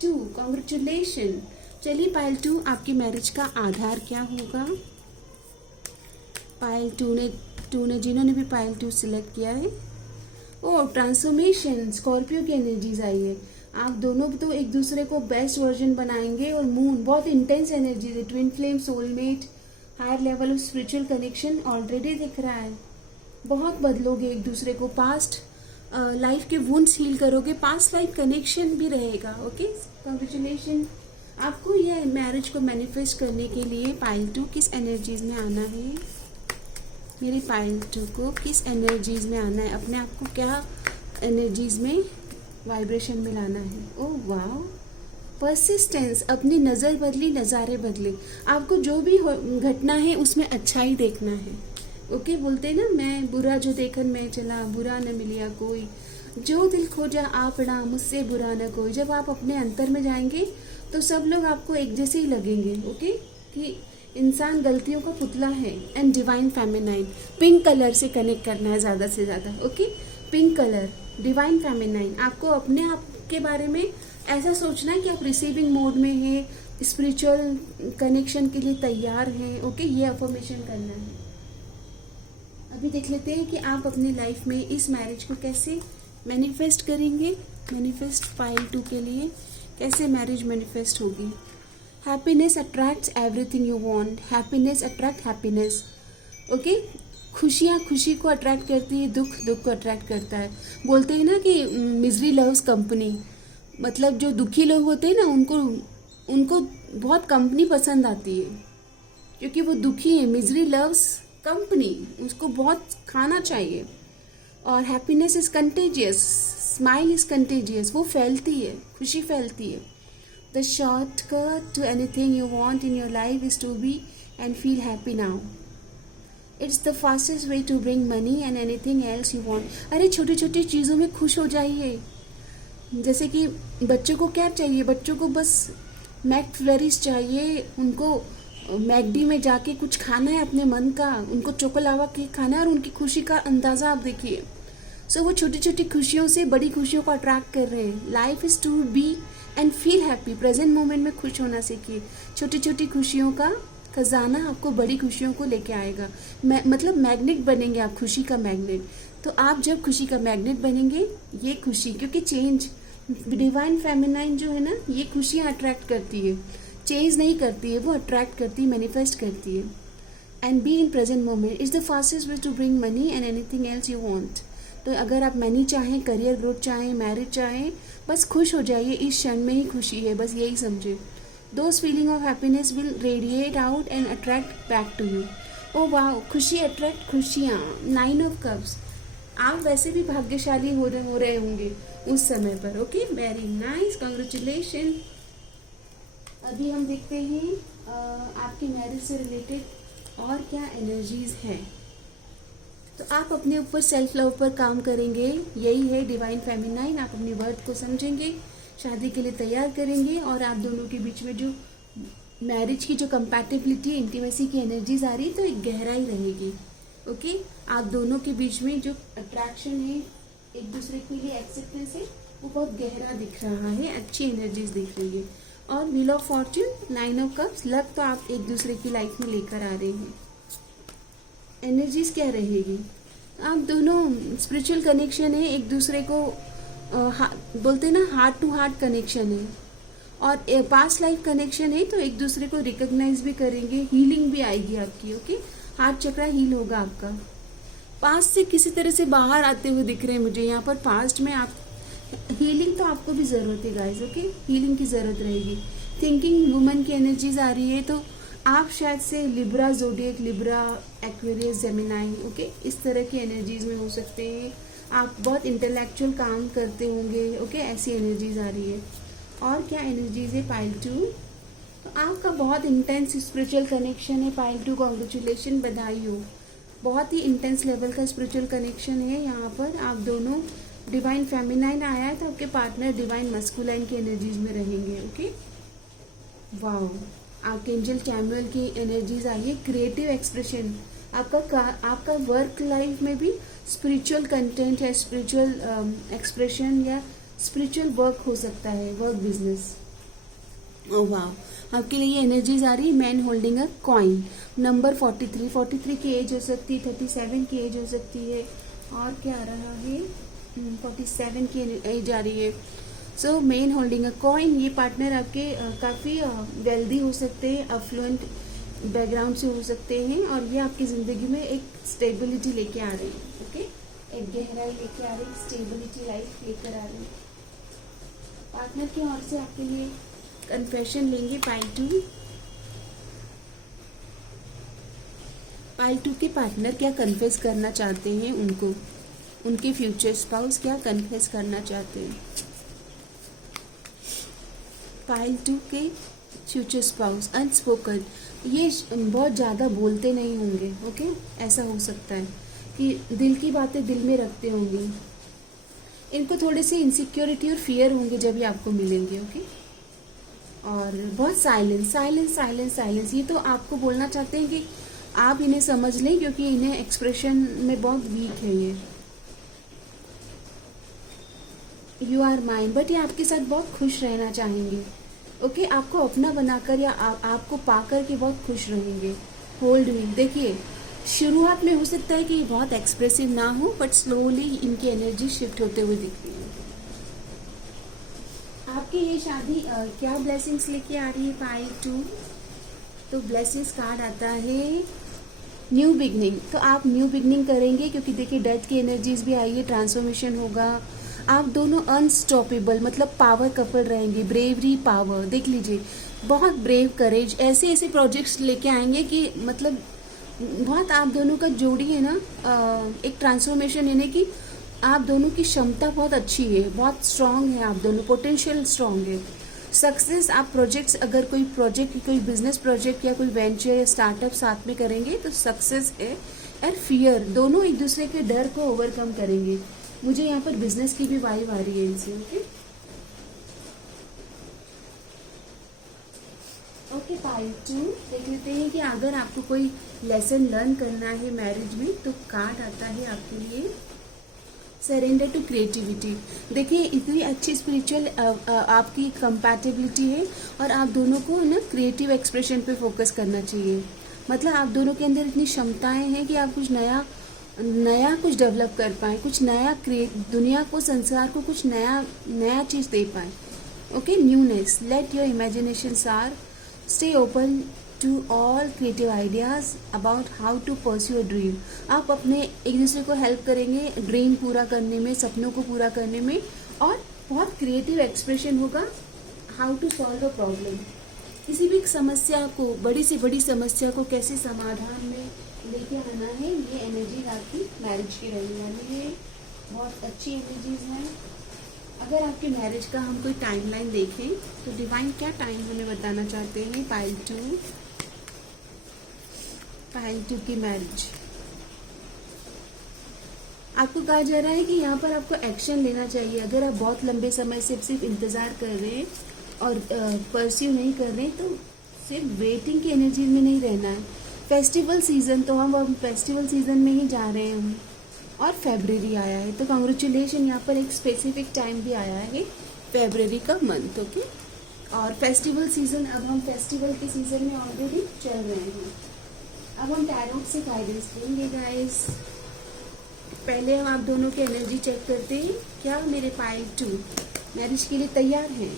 2, congratulation. चलिए पाइल 2, आपकी मैरिज का आधार क्या होगा? पाइल 2 ने जिन्होंने भी पाइल 2 सिलेक्ट किया है, ओ ट्रांसफॉर्मेशन, स्कॉर्पियो की एनर्जीज आई है। आप दोनों तो एक दूसरे को बेस्ट वर्जन बनाएंगे। और मून, बहुत इंटेंस एनर्जीज है, twin flame, soulmate, higher level of spiritual connection already दिख रहा है। बहुत बदलोगे एक दूसरे को, पास्ट लाइफ के वुंड्स हील करोगे, पास्ट लाइफ कनेक्शन भी रहेगा। Okay, congratulation. आपको यह मैरिज को मैनिफेस्ट करने के लिए पाइल 2 किस एनर्जीज में आना है? मेरी पाइल 2 को किस एनर्जीज में आना है? अपने आप को क्या एनर्जीज में, वाइब्रेशन में लाना है? ओह वाह, परसिस्टेंस, अपनी नज़र बदली, नज़ारे बदले। आपको जो भी घटना है उसमें अच्छा ही देखना है। ओके, बोलते हैं ना, मैं बुरा जो देखन मैं चला, बुरा न मिलिया कोई, जो दिल खोजा आपना, मुझसे बुरा न कोई। जब आप अपने अंतर में जाएंगे तो सब लोग आपको एक जैसे ही लगेंगे। ओके, कि इंसान गलतियों का पुतला है। And divine feminine, pink colour से कनेक्ट करना है ज़्यादा से ज़्यादा। Okay, pink colour, divine feminine. आपको अपने आप के बारे में ऐसा सोचना है कि आप रिसीविंग मोड में हैं, स्पिरिचुअल कनेक्शन के लिए तैयार हैं। ओके, ये अफर्मेशन करना है। अभी देख लेते हैं कि आप अपनी लाइफ में इस मैरिज को कैसे मैनिफेस्ट करेंगे। मैनिफेस्ट पाइल 2 के लिए कैसे मैरिज मैनिफेस्ट होगी। Happiness attracts everything you want. Happiness attract happiness. Okay, खुशियाँ खुशी को अट्रैक्ट करती है, दुख दुख को अट्रैक्ट करता है। बोलते हैं ना कि मिजरी लव्स कंपनी, मतलब जो दुखी लोग होते हैं ना उनको बहुत कंपनी पसंद आती है, क्योंकि वो दुखी है। मिजरी लव्स कंपनी, उसको बहुत खाना चाहिए। और happiness is contagious, smile is contagious, वो फैलती है, खुशी फैलती है। The shortcut to anything you want in your life is to be and feel happy now. It's the fastest way to bring money and anything else you want. अरे छोटी छोटी चीज़ों में खुश हो जाइए। जैसे कि बच्चों को क्या चाहिए, बच्चों को बस मैकफ्लरीज चाहिए, उनको मैकडी में जाके कुछ खाना है अपने मन का, उनको चोकोलावा केक खाना है, और उनकी खुशी का अंदाज़ा आप देखिए। सो वो छोटी छोटी खुशियों से बड़ी खुशियों को अट्रैक्ट कर रहे हैं। Life is to be and feel happy. Present moment में खुश होना सीखिए। छोटी छोटी खुशियों का खजाना आपको बड़ी खुशियों को लेके आएगा। मतलब मैग्नेट बनेंगे आप, खुशी का मैग्नेट। तो आप जब खुशी का मैग्नेट बनेंगे, ये खुशी, क्योंकि चेंज, डिवाइन फेमिनाइन जो है ना, ये खुशियाँ अट्रैक्ट करती है, चेंज नहीं करती है, वो अट्रैक्ट करती है, मैनिफेस्ट करती है। And be in present moment is the fastest way to bring money and anything else you want. तो अगर आप मनी चाहें, करियर ग्रोथ चाहें, मैरिज चाहें, बस खुश हो जाइए। इस क्षण में ही खुशी है, बस यही समझे। Those feeling of happiness will radiate out and attract back to you. ओ वाह, खुशी अट्रैक्ट खुशियाँ। 9 ऑफ कप्स। आप वैसे भी भाग्यशाली हो रहे होंगे उस समय पर। Okay, very nice, congratulation. अभी हम देखते हैं आपके मैरिज से रिलेटेड और क्या एनर्जीज हैं। तो आप अपने ऊपर सेल्फ लव पर काम करेंगे, यही है डिवाइन फेमिनाइन। आप अपनी वर्थ को समझेंगे, शादी के लिए तैयार करेंगे, और आप दोनों के बीच में जो मैरिज की जो कंपैटिबिलिटी, इंटीमेसी की एनर्जीज आ रही है, तो एक गहराई रहेगी। ओके, आप दोनों के बीच में जो अट्रैक्शन है, एक दूसरे के लिए एक्सेप्टेंस है, वो बहुत गहरा दिख रहा है, अच्छी एनर्जीज दिख रही है। और wheel of Fortune, 9 of cups, love तो आप एक दूसरे की लाइफ में लेकर आ रहे हैं। एनर्जीज क्या रहेगी, आप दोनों स्पिरिचुअल कनेक्शन है, एक दूसरे को बोलते हैं ना, हार्ट टू हार्ट कनेक्शन है, और पास्ट लाइफ कनेक्शन है, तो एक दूसरे को रिकॉग्नाइज भी करेंगे, हीलिंग भी आएगी आपकी। ओके, हार्ट चक्रा हील होगा आपका। पास्ट से किसी तरह से बाहर आते हुए दिख रहे हैं मुझे यहाँ पर। पास्ट में आप हीलिंग तो आपको भी ज़रूरत है गाइस। ओके, हीलिंग की ज़रूरत रहेगी। थिंकिंग वुमन की एनर्जीज आ रही है, तो आप शायद से Libra zodiac, Libra, Aquarius, Gemini, okay, इस तरह की एनर्जीज में हो सकते हैं। आप बहुत इंटेलेक्चुअल काम करते होंगे। ओके, ऐसी एनर्जीज आ रही है। और क्या एनर्जीज है पाइल 2, तो आपका बहुत इंटेंस स्पिरिचुअल कनेक्शन है पाइल 2। कॉन्ग्रेचुलेशन, बधाई हो। बहुत ही इंटेंस लेवल का स्पिरिचुअल कनेक्शन है यहाँ पर। आप दोनों, डिवाइन फेमिनाइन आया है, तो आपके पार्टनर डिवाइन मस्कुलाइन की एनर्जीज में रहेंगे। ओके, वाओ, आर्कएंजल चैमुअल की एनर्जीज आई है। क्रिएटिव एक्सप्रेशन, आपका वर्क लाइफ में भी स्पिरिचुअल कंटेंट है, स्पिरिचुअल एक्सप्रेशन या स्पिरिचुअल वर्क हो सकता है, वर्क बिजनेस। ओ वाह, आपके लिए ये एनर्जीज आ रही है। Man holding a coin, number 43 की एज हो सकती है, 37 की एज हो सकती है, और क्या आ रहा है, 47 की एज आ रही है। So main holding a coin, ये पार्टनर आपके काफ़ी वेल्दी हो सकते हैं, अफ्लुएंट बैकग्राउंड से हो सकते हैं, और ये आपकी ज़िंदगी में एक स्टेबिलिटी लेके आ रही है। ओके, एक गहराई लेके आ रही है, स्टेबिलिटी लाइफ लेकर आ रही है। पार्टनर की ओर से आपके लिए कन्फेशन लेंगे पाइल 2। पाइल 2 के पार्टनर क्या कन्फेस करना चाहते हैं उनको, उनके फ्यूचर स्पाउस क्या कन्फेस करना चाहते हैं। पाइल 2 के फ्यूचर स्पाउस अनस्पोकन, ये बहुत ज़्यादा बोलते नहीं होंगे। ओके, ऐसा हो सकता है कि दिल की बातें दिल में रखते होंगे। इनको थोड़े से इनसिक्योरिटी और फियर होंगे जब ये आपको मिलेंगे। ओके, और बहुत साइलेंस साइलेंस साइलेंस साइलेंस, ये तो आपको बोलना चाहते हैं कि आप इन्हें समझ लें, क्योंकि इन्हें एक्सप्रेशन में बहुत वीक है ये। यू आर माइन, बट ये आपके साथ बहुत खुश रहना चाहेंगे। ओके, आपको अपना बनाकर या आपको पाकर के बहुत खुश रहेंगे। होल्ड मी, देखिए शुरुआत में हो सकता है कि ये बहुत एक्सप्रेसिव ना हो, बट स्लोली इनकी एनर्जी शिफ्ट होते हुए दिख रही है। आपकी ये शादी क्या ब्लेसिंग्स लेके आ रही है पाई 2? तो ब्लेसिंग्स कार्ड आता है न्यू बिगनिंग। तो आप न्यू बिगनिंग करेंगे, क्योंकि देखिए डेथ की एनर्जीज भी आई है, ट्रांसफॉर्मेशन होगा। आप दोनों अनस्टॉपेबल मतलब पावर कपल रहेंगे, ब्रेवरी पावर देख लीजिए, बहुत ब्रेव करेज, ऐसे ऐसे प्रोजेक्ट्स लेके आएंगे कि मतलब बहुत आप दोनों का जोड़ी है ना, एक ट्रांसफॉर्मेशन यानी कि आप दोनों की क्षमता बहुत अच्छी है, बहुत स्ट्रांग है, आप दोनों पोटेंशियल स्ट्रांग है। सक्सेस, आप प्रोजेक्ट्स अगर कोई प्रोजेक्ट, कोई बिजनेस प्रोजेक्ट या कोई वेंचर या स्टार्टअप साथ में करेंगे तो सक्सेस है। और फियर, दोनों एक दूसरे के डर को ओवरकम करेंगे। मुझे यहाँ पर बिजनेस की भी वाइब आ रही है इनसे। ओके पाई 2 देख लेते हैं कि अगर आपको कोई लेसन लर्न करना है मैरिज में, तो कार्ड आता है आपके लिए सरेंडर टू क्रिएटिविटी। देखिए इतनी अच्छी स्पिरिचुअल आपकी कंपैटिबिलिटी है, और आप दोनों को ना क्रिएटिव एक्सप्रेशन पे फोकस करना चाहिए। मतलब आप दोनों के अंदर इतनी क्षमताएं हैं कि आप कुछ नया नया कुछ डेवलप कर पाए, कुछ नया क्रिएट, दुनिया को, संसार को कुछ नया नया चीज़ दे पाए। Okay, newness, let your imaginations are stay open to all creative ideas about how to pursue a dream. आप अपने एक दूसरे को हेल्प करेंगे ड्रीम पूरा करने में, सपनों को पूरा करने में, और बहुत क्रिएटिव एक्सप्रेशन होगा how to solve a problem. किसी भी समस्या को, बड़ी से बड़ी समस्या को कैसे समाधान में लेके आना है, ये एनर्जी आपकी मैरिज की रहने वाली है। बहुत अच्छी एनर्जीज हैं। अगर आपके मैरिज का हम कोई टाइमलाइन देखें तो डिवाइन क्या टाइम हमें बताना चाहते हैं पाइल 2 की मैरिज। आपको कहा जा रहा है कि यहाँ पर आपको एक्शन लेना चाहिए। अगर आप बहुत लंबे समय से सिर्फ इंतज़ार कर रहे हैं और परस्यू नहीं कर रहे, तो सिर्फ वेटिंग की एनर्जी में नहीं रहना है। फेस्टिवल सीज़न, तो हम फेस्टिवल सीज़न में ही जा रहे हैं, और फेब्रवरी आया है, तो कॉन्ग्रेचुलेशन। यहाँ पर एक स्पेसिफिक टाइम भी आया है, फेब्रवरी का मंथ। ओके, और फेस्टिवल सीज़न, अब हम फेस्टिवल के सीज़न में ऑलरेडी चल रहे हैं। अब हम टैरोट से गाइडेंस लेंगे गाइस। पहले हम आप दोनों की एनर्जी चेक करते हैं। क्या मेरे पाइल 2 मैरिज के लिए तैयार हैं?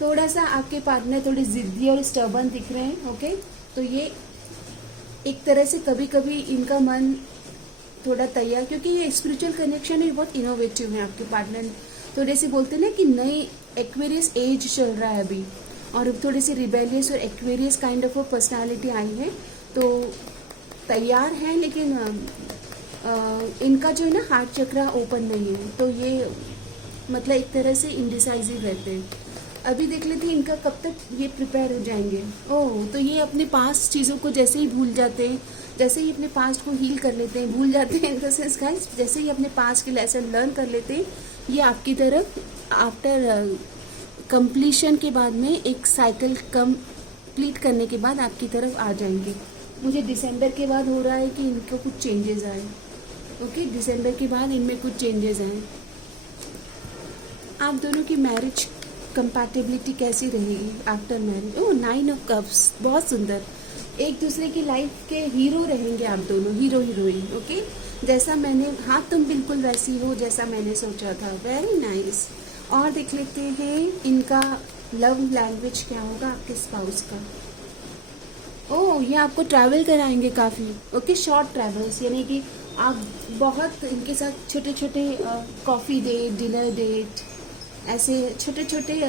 थोड़ा सा आपके पार्टनर थोड़े जिद्दी और स्टर्बन दिख रहे हैं। ओके, तो ये एक तरह से कभी कभी इनका मन थोड़ा तैयार, क्योंकि ये स्पिरिचुअल कनेक्शन है, बहुत इनोवेटिव है आपके पार्टनर। थोड़े से बोलते हैं ना कि नई एक्वेरियस एज चल रहा है अभी, और थोड़ी सी रिबेलियस और Aquarius kind of personality I है, तो तैयार हैं, लेकिन इनका जो है ना हार्ट चक्रा ओपन नहीं है, तो ये मतलब एक तरह से इंडिसाइजिव रहते हैं। अभी देख लेते हैं इनका कब तक ये प्रिपेयर हो जाएंगे। ओह, तो ये अपने पास्ट चीज़ों को जैसे ही भूल जाते हैं, जैसे ही अपने पास्ट को हील कर लेते हैं, भूल जाते हैं इन द सेंस गाइस, जैसे ही अपने पास्ट के लेसन लर्न कर लेते हैं, ये आपकी तरफ आफ्टर कंप्लीशन के बाद में एक साइकिल कंप्लीट करने के बाद आपकी तरफ आ जाएंगे। मुझे दिसंबर के बाद हो रहा है कि इनको कुछ चेंजेस आए। ओके, दिसंबर के बाद इनमें कुछ चेंजेस आए। आप दोनों की मैरिज कंपैटिबिलिटी कैसी रहेगी after marriage? Oh, 9 of cups, बहुत सुंदर। एक दूसरे की लाइफ के हीरो रहेंगे आप दोनों, हीरो हीरोइन। ओके, जैसा मैंने, हाँ तुम बिल्कुल वैसी हो जैसा मैंने सोचा था। Very nice. और देख लेते हैं इनका लव लैंग्वेज क्या होगा आपके स्पाउस का। ओह, ये आपको ट्रैवल कराएंगे काफ़ी। ओके, शॉर्ट ट्रैवल्स, यानी कि आप बहुत इनके साथ छोटे छोटे कॉफ़ी डेट, डिनर डेट, ऐसे छोटे छोटे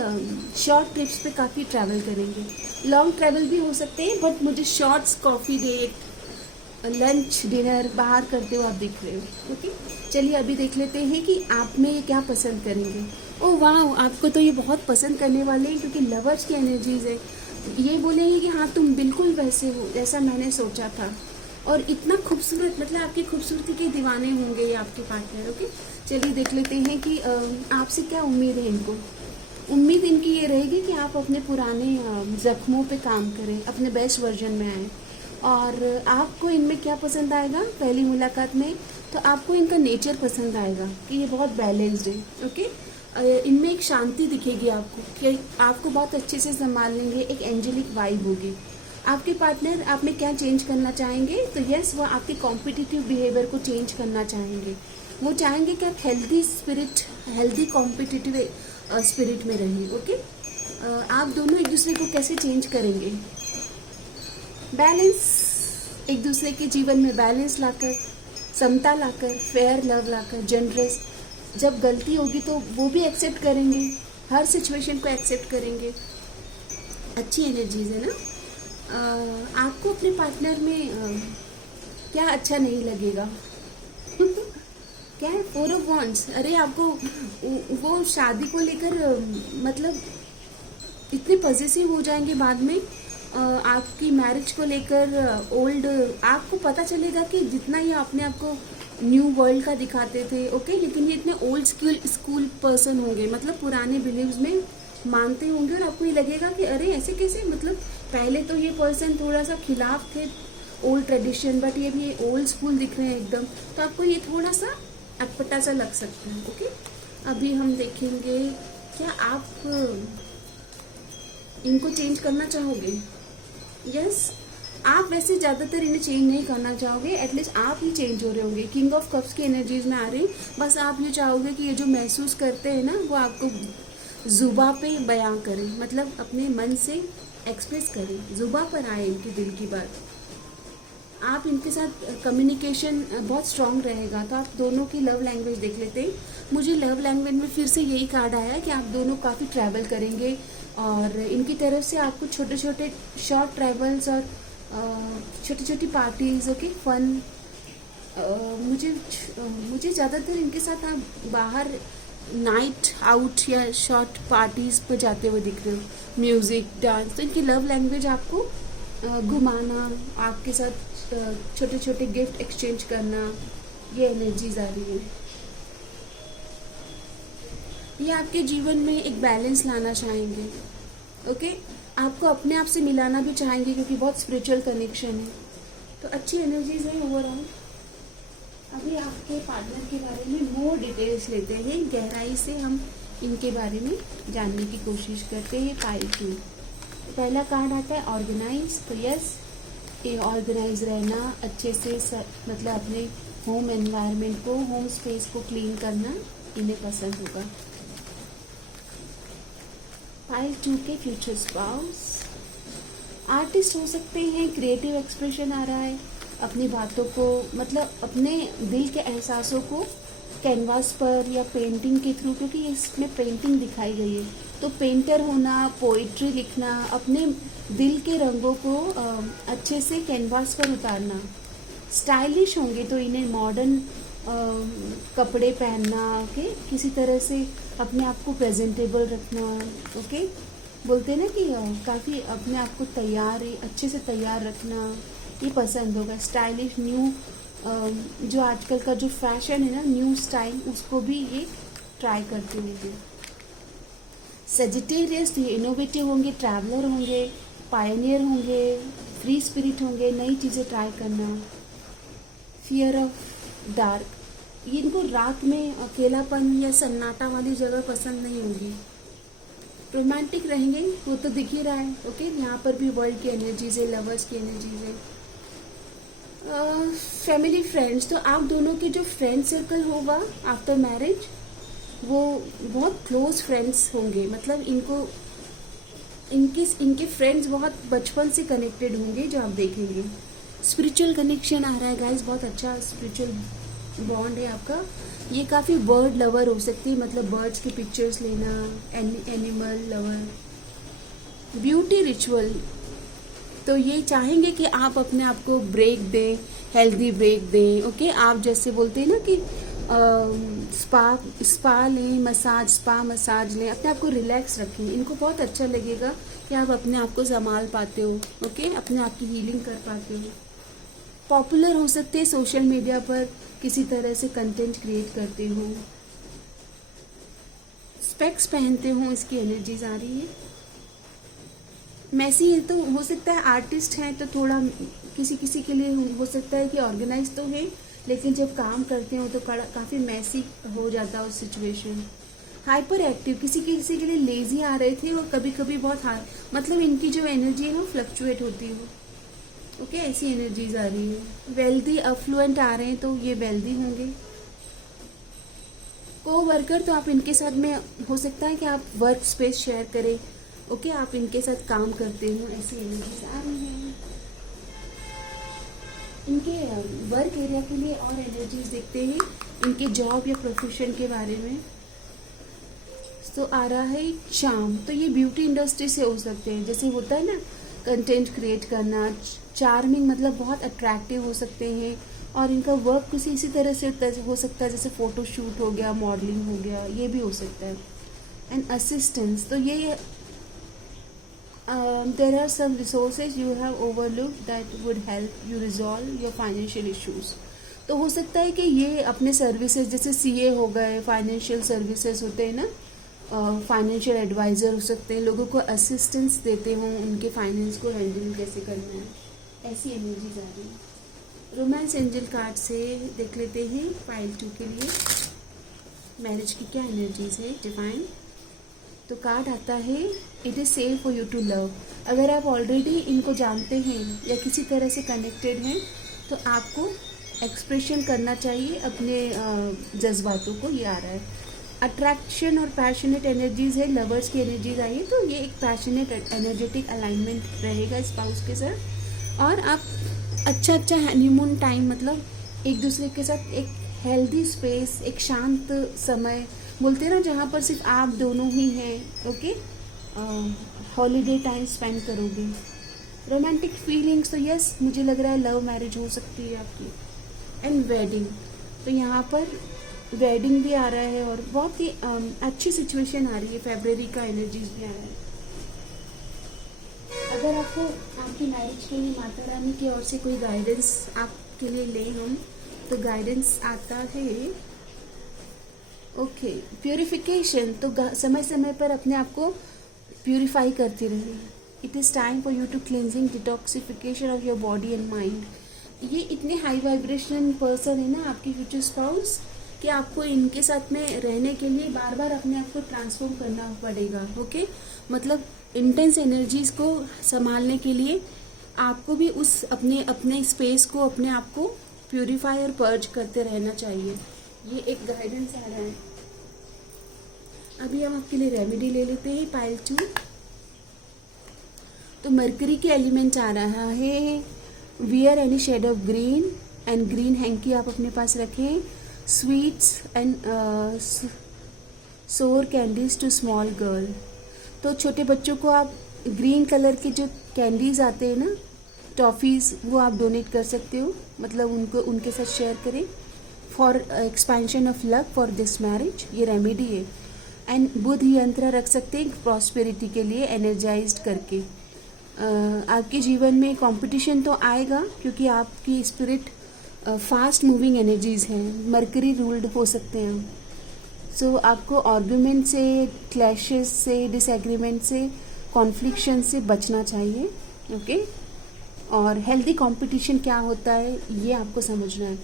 शॉर्ट ट्रिप्स पे काफ़ी ट्रैवल करेंगे। लॉन्ग ट्रैवल भी हो सकते हैं, बट मुझे shorts, coffee date, lunch, dinner बाहर करते हो आप दिख रहे हो। ओके, चलिए अभी देख लेते हैं कि आप में ये क्या पसंद करेंगे। ओह वाह, आपको तो ये बहुत पसंद करने वाले हैं, क्योंकि लवर्स की एनर्जीज है। ये बोलेंगे कि हाँ तुम बिल्कुल वैसे हो जैसा मैंने सोचा था, और इतना खूबसूरत, मतलब आपकी खूबसूरती के दीवाने होंगे ये आपके पार्टनर। ओके, चलिए देख लेते हैं कि आपसे क्या उम्मीद है इनको। उम्मीद इनकी ये रहेगी कि आप अपने पुराने जख्मों पे काम करें, अपने बेस्ट वर्जन में आएँ। और आपको इनमें क्या पसंद आएगा पहली मुलाकात में, तो आपको इनका नेचर पसंद आएगा कि ये बहुत बैलेंस्ड है। ओके, इनमें एक शांति दिखेगी आपको कि आपको बहुत अच्छे से संभाल लेंगे, एक एंजेलिक वाइब होगी। आपके पार्टनर आप में क्या चेंज करना चाहेंगे, तो यस वो आपके कॉम्पिटिटिव बिहेवियर को चेंज करना चाहेंगे। वो चाहेंगे कि आप हेल्दी कॉम्पिटिटिव स्पिरिट में रहिए। ओके, आप दोनों एक दूसरे को कैसे चेंज करेंगे, बैलेंस, एक दूसरे के जीवन में बैलेंस लाकर, समता लाकर, फेयर लव लाकर, जनरस। जब गलती होगी तो वो भी एक्सेप्ट करेंगे, हर सिचुएशन को एक्सेप्ट करेंगे। अच्छी एनर्जीज है ना। आपको अपने पार्टनर में क्या अच्छा नहीं लगेगा क्या है, 4 ऑफ वांड्स। अरे आपको वो शादी को लेकर मतलब इतने पॉजिटिव हो जाएंगे बाद में, आपकी मैरिज को लेकर ओल्ड, आपको पता चलेगा कि जितना ये अपने आप को न्यू वर्ल्ड का दिखाते थे, ओके, लेकिन ये इतने ओल्ड स्कूल पर्सन होंगे, मतलब पुराने बिलीव्स में मानते होंगे। और आपको ये लगेगा कि अरे ऐसे कैसे, मतलब पहले तो ये पर्सन थोड़ा सा खिलाफ थे ओल्ड ट्रेडिशन, बट ये भी ओल्ड स्कूल दिख रहे हैं एकदम, तो आपको ये थोड़ा सा अटपटा सा लग सकता है। ओके, अभी हम देखेंगे क्या आप इनको चेंज करना चाहोगे। यस, आप वैसे ज़्यादातर इन्हें चेंज नहीं करना चाहोगे, एटलीस्ट आप ही चेंज हो रहे होंगे। किंग ऑफ कप्स की एनर्जीज में आ रही, बस आप ये चाहोगे कि ये जो महसूस करते हैं ना वो आपको जुबा पे बयां करें, मतलब अपने मन से एक्सप्रेस करें, जुबा पर आए इनके दिल की बात। आप इनके साथ कम्युनिकेशन बहुत स्ट्रांग रहेगा। तो आप दोनों की लव लैंग्वेज देख लेते हैं। मुझे लव लैंग्वेज में फिर से यही कार्ड आया कि आप दोनों काफ़ी ट्रैवल करेंगे, और इनकी तरफ से आपको छोटे छोटे शॉर्ट ट्रैवल्स और छोटी छोटी पार्टीज, ओके, फन। मुझे ज़्यादातर इनके साथ आप बाहर नाइट आउट या शॉर्ट पार्टीज पर जाते हुए दिख रहे हो, म्यूज़िक, डांस। तो इनकी लव लैंग्वेज आपको घुमाना, आपके साथ छोटे छोटे गिफ्ट एक्सचेंज करना, ये एनर्जीज आ रही है। ये आपके जीवन में एक बैलेंस लाना चाहेंगे। ओके, आपको अपने आप से मिलाना भी चाहेंगे क्योंकि बहुत स्पिरिचुअल कनेक्शन है। तो अच्छी एनर्जीज है ओवरऑल। अभी आपके पार्टनर के बारे में मोर डिटेल्स लेते हैं, गहराई से हम इनके बारे में जानने की कोशिश करते हैं। पाइल 2, पहला कार्ड आता है ऑर्गेनाइज। तो यस, ये ऑर्गेनाइज रहना, अच्छे से मतलब अपने होम एनवायरनमेंट को, होम स्पेस को क्लीन करना इन्हें पसंद होगा। पाइल 2 के फ्यूचर स्पाउस, आर्टिस्ट हो सकते हैं, क्रिएटिव एक्सप्रेशन आ रहा है, अपनी बातों को, मतलब अपने दिल के एहसासों को कैनवास पर या पेंटिंग के थ्रू, क्योंकि इसमें पेंटिंग दिखाई गई है, तो पेंटर होना, पोइट्री लिखना, अपने दिल के रंगों को अच्छे से कैनवास पर उतारना। स्टाइलिश होंगे तो इन्हें मॉडर्न कपड़े पहनना, ओके, किसी तरह से अपने आप को प्रेजेंटेबल रखना। ओके, बोलते हैं ना कि काफ़ी अपने आप को तैयार, अच्छे से तैयार रखना, ये पसंद होगा। स्टाइलिश, न्यू, जो आजकल का जो फैशन है ना, न्यू स्टाइल, उसको भी ये ट्राई करते होंगे। सेजिटेरियस, ये इनोवेटिव होंगे, ट्रैवलर होंगे, पायनियर होंगे, फ्री स्पिरिट होंगे, नई चीज़ें ट्राई करना। फियर ऑफ डार्क, ये इनको रात में अकेलापन या सन्नाटा वाली जगह पसंद नहीं होगी। रोमांटिक रहेंगे, वो तो दिख ही रहा है। ओके, यहाँ पर भी वर्ल्ड की एनर्जीज है, लवर्स की एनर्जीज है। फैमिली फ्रेंड्स, तो आप दोनों के जो फ्रेंड सर्कल होगा आफ्टर मैरिज, वो बहुत क्लोज फ्रेंड्स होंगे, मतलब इनके फ्रेंड्स बहुत बचपन से कनेक्टेड होंगे, जो आप देखेंगे। स्पिरिचुअल कनेक्शन आ रहा है गाइस, बहुत अच्छा स्पिरिचुअल बॉन्ड है आपका। ये काफ़ी बर्ड लवर हो सकती है, मतलब बर्ड्स की पिक्चर्स लेना, एनिमल लवर। ब्यूटी रिचुअल, तो ये चाहेंगे कि आप अपने आप को ब्रेक दें, हेल्दी ब्रेक दें। ओके, आप जैसे बोलते हैं ना कि स्पा लें, स्पा मसाज लें, अपने आप को रिलैक्स रखें। इनको बहुत अच्छा लगेगा कि आप अपने आप को संभाल पाते हो। ओके, अपने आप की हीलिंग कर पाते हो। पॉपुलर हो सकते हैं, सोशल मीडिया पर किसी तरह से कंटेंट क्रिएट करते हो। स्पेक्स पहनते हो, इसकी एनर्जीज आ रही है। मैसी है तो हो सकता है, आर्टिस्ट हैं तो थोड़ा किसी के लिए हो सकता है कि ऑर्गेनाइज तो है, लेकिन जब काम करते हो तो काफ़ी मैसी हो जाता है उस सिचुएशन। हाइपर एक्टिव, किसी के लिए लेजी आ रहे थे और कभी कभी बहुत मतलब इनकी जो एनर्जी है ना फ्लक्चुएट होती है। ओके, ऐसी एनर्जीज आ रही है। वेल्दी अफ्लुएंट आ रहे हैं तो ये वेल्दी होंगे। को वर्कर, तो आप इनके साथ में हो सकता है कि आप वर्क स्पेस शेयर करें। ओके, आप इनके साथ काम करते हो, ऐसी एनर्जीज आ रही हैं। इनके वर्क एरिया के लिए और एनर्जीज देखते हैं, इनके जॉब या प्रोफेशन के बारे में। तो आ रहा है चार्म, तो ये ब्यूटी इंडस्ट्री से हो सकते हैं। जैसे होता है ना कंटेंट क्रिएट करना, चार्मिंग मतलब बहुत अट्रैक्टिव हो सकते हैं। और इनका वर्क किसी इसी तरह से हो सकता है, जैसे फोटो शूट हो गया, मॉडलिंग हो गया, ये भी हो सकता है। एंड असिस्टेंस, तो ये there are some resources you have overlooked that would help you resolve your financial issues। तो हो सकता है कि ये अपने सर्विसेज, जैसे सीए हो गए, फाइनेंशियल सर्विसेज होते हैं ना, फाइनेंशियल एडवाइज़र हो सकते हैं, लोगों को असिस्टेंस देते हों उनके फाइनेंस को हैंडल कैसे करना है, ऐसी एनर्जीज आ रही है। रोमांस एंजल कार्ड से देख लेते हैं फाइल 2 के लिए मैरिज की क्या एनर्जीज है डिवाइन। तो कार्ड आता है it is safe for you to love. अगर आप ऑलरेडी इनको जानते हैं या किसी तरह से कनेक्टेड हैं तो आपको एक्सप्रेशन करना चाहिए अपने जज्बातों को, ये आ रहा है। अट्रैक्शन और पैशनेट एनर्जीज है, लवर्स की एनर्जीज आई है, तो ये एक पैशनेट एनर्जेटिक अलाइनमेंट रहेगा स्पाउस के साथ। और आप अच्छा हनीमून टाइम, मतलब एक दूसरे के साथ एक हेल्दी स्पेस, एक शांत समय बोलते हैं ना, जहाँ पर सिर्फ आप दोनों ही हैं। ओके, हॉलीडे टाइम स्पेंड करोगे। रोमांटिक फीलिंग्स, तो यस मुझे लग रहा है लव मैरिज हो सकती है आपकी। एंड वेडिंग, तो यहाँ पर वेडिंग भी आ रहा है और बहुत ही अच्छी सिचुएशन आ रही है। फेब्रुअरी का एनर्जीज भी आ रहा है। अगर आपको आपकी मैरिज के लिए माता रानी की ओर से कोई गाइडेंस आपके लिए ले हम, तो गाइडेंस आता है ओके प्यूरिफिकेशन, तो समय समय पर अपने आप को प्यूरिफाई करती रहिए। It is time for you to cleansing detoxification of your body and mind. ये इतने हाई वाइब्रेशन पर्सन है ना आपकी फ्यूचर स्पाउस, कि आपको इनके साथ में रहने के लिए बार बार अपने आप को ट्रांसफॉर्म करना पड़ेगा। ओके, मतलब इंटेंस एनर्जीज को संभालने के लिए आपको भी उस अपने स्पेस को, अपने आप को प्यूरिफाई और पर्ज करते रहना चाहिए। ये एक गाइडेंस आ रहा है। अभी हम आपके लिए रेमेडी ले लेते हैं पाइल 2। तो मरकरी के एलिमेंट आ रहा है, wear any shade of green and green hanky आप अपने पास रखें। Sweets and sour candies to small girl, तो छोटे बच्चों को आप ग्रीन कलर के जो कैंडीज आते हैं ना, टॉफ़ीज़, वो आप डोनेट कर सकते हो, मतलब उनके साथ शेयर करें। For expansion of luck for this marriage, ये रेमेडी है। एंड बुध यंत्र रख सकते हैं प्रॉस्पेरिटी के लिए, एनर्जाइज्ड करके। आपके जीवन में कंपटीशन तो आएगा क्योंकि आपकी स्पिरिट फास्ट मूविंग एनर्जीज हैं, मरकरी रूल्ड हो सकते हैं। सो आपको आर्गुमेंट से, क्लैशेस से, डिसएग्रीमेंट से, कॉन्फ्लिक्शन से बचना चाहिए। ओके, और हेल्दी कंपटीशन क्या होता है ये आपको समझना है।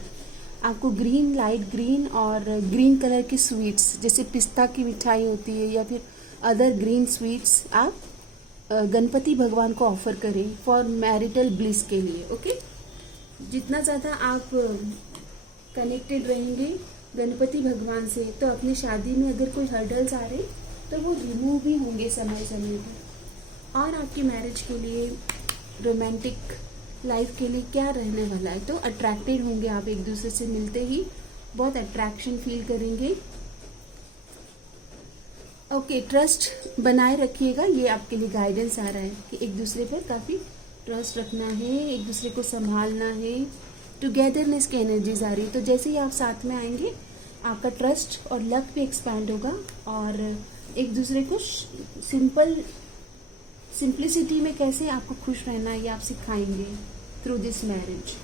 आपको ग्रीन, लाइट ग्रीन और ग्रीन कलर की स्वीट्स, जैसे पिस्ता की मिठाई होती है या फिर अदर ग्रीन स्वीट्स, आप गणपति भगवान को ऑफर करें फॉर मैरिटल ब्लिस के लिए। ओके, जितना ज़्यादा आप कनेक्टेड रहेंगे गणपति भगवान से, तो अपनी शादी में अगर कोई हर्डल्स आ रहे तो वो रिमूव भी होंगे समय समय पर। और आपकी मैरिज के लिए, रोमांटिक लाइफ के लिए क्या रहने वाला है, तो अट्रैक्टेड होंगे आप, एक दूसरे से मिलते ही बहुत अट्रैक्शन फील करेंगे। ओके, ट्रस्ट बनाए रखिएगा, ये आपके लिए गाइडेंस आ रहा है कि एक दूसरे पर काफ़ी ट्रस्ट रखना है, एक दूसरे को संभालना है। टुगेदरनेस की एनर्जीज आ रही है, तो जैसे ही आप साथ में आएंगे आपका ट्रस्ट और लक भी एक्सपैंड होगा और एक दूसरे को सिंप्लिसिटी में कैसे आपको खुश रहना है ये आप सिखाएंगे through this marriage.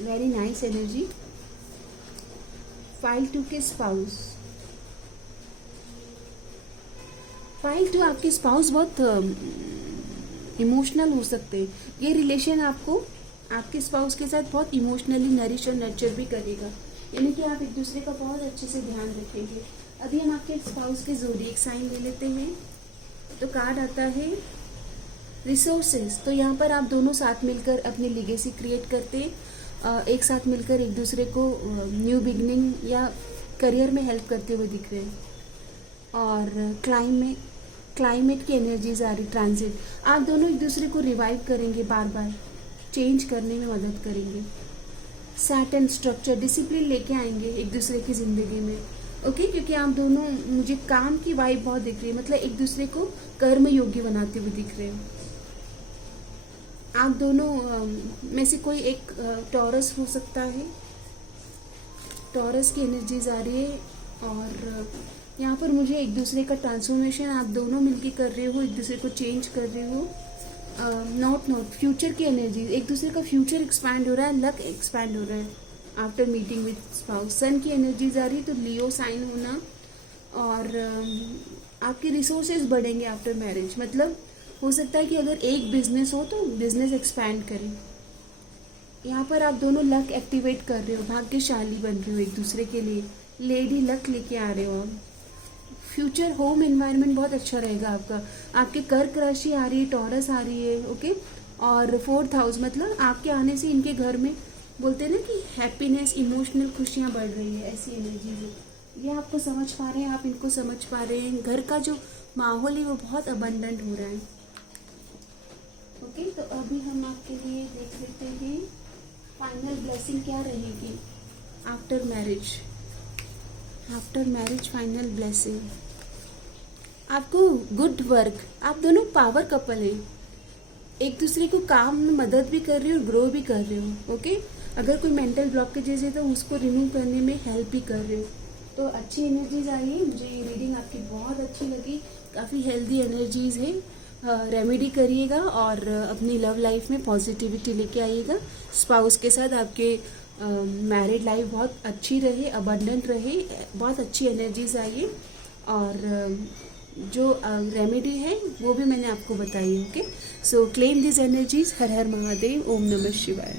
Very nice energy. File 2 के स्पाउस, फाइल 2 आपके स्पाउस बहुत इमोशनल हो सकते हैं। ये रिलेशन आपको आपके स्पाउस के साथ बहुत इमोशनली नरिश और नर्चर भी करेगा। यानी कि आप एक दूसरे का बहुत अच्छे से ध्यान रखेंगे। अभी हम आपके स्पाउस के ज़ोडिएक साइन ले लेते हैं। तो कार्ड आता है रिसोर्सेज। तो यहाँ पर आप दोनों साथ मिलकर अपनी लीगेसी क्रिएट करते, एक साथ मिलकर एक दूसरे को न्यू बिगनिंग या करियर में हेल्प करते हुए दिख रहे हैं। और क्लाइमेट की एनर्जीज आ रही, ट्रांजिट। आप दोनों एक दूसरे को रिवाइव करेंगे, बार बार चेंज करने में मदद करेंगे। सैटर्न स्ट्रक्चर, डिसिप्लिन लेके आएंगे एक दूसरे की ज़िंदगी में। ओके, क्योंकि आप दोनों, मुझे काम की वाइब बहुत दिख रही है, मतलब एक दूसरे को कर्म योग्य बनाते हुए दिख रहे हैं। आप दोनों में से कोई एक टॉरस हो सकता है, टॉरस की एनर्जीज आ रही है। और यहाँ पर मुझे एक दूसरे का ट्रांसफॉर्मेशन आप दोनों मिलके कर रहे हो, एक दूसरे को चेंज कर रहे हो। नॉट फ्यूचर की एनर्जीज, एक दूसरे का फ्यूचर एक्सपैंड हो रहा है, लक एक्सपैंड हो रहा है आफ्टर मीटिंग विद स्पाउस। सन की एनर्जीज आ रही है, तो लियो साइन होना। और आपके रिसोर्सेज बढ़ेंगे आफ्टर मैरिज। मतलब हो सकता है कि अगर एक बिजनेस हो तो बिजनेस एक्सपैंड करें। यहाँ पर आप दोनों लक एक्टिवेट कर रहे हो, भाग्यशाली बन रहे हो एक दूसरे के लिए, लेडी लक लेके आ रहे हो आप। फ्यूचर होम एनवायरनमेंट बहुत अच्छा रहेगा आपका। आपके कर्क राशि आ रही है, टॉरस आ रही है। ओके, और 4th हाउस, मतलब आपके आने से इनके घर में बोलते हैं ना कि हैप्पीनेस, इमोशनल खुशियाँ बढ़ रही है, ऐसी एनर्जी है। ये आपको समझ पा रहे हैं, आप इनको समझ पा रहे हैं। घर का जो माहौल है वो बहुत अबंडेंट हो रहा है। ओके, तो अभी हम आपके लिए देख लेते हैं फाइनल ब्लेसिंग क्या रहेगी after marriage. After marriage final blessing आपको गुड वर्क। आप दोनों पावर कपल हैं, एक दूसरे को काम में मदद भी कर रहे हो और ग्रो भी कर रहे हो। ओके, अगर कोई मेंटल ब्लॉकेजेस है तो उसको रिमूव करने में हेल्प भी कर रहे हो। तो अच्छी एनर्जीज आई है, मुझे ये रीडिंग आपकी बहुत अच्छी लगी। काफ़ी हेल्दी एनर्जीज है। रेमेडी करिएगा और अपनी लव लाइफ में पॉजिटिविटी लेके आइएगा। स्पाउस के साथ आपके मैरिड लाइफ बहुत अच्छी रहे, अबंडेंट रहे, बहुत अच्छी एनर्जीज आइए। और जो रेमेडी है वो भी मैंने आपको बताई है। Okay, so claim this energies. हर हर महादेव, ओम नमः शिवाय।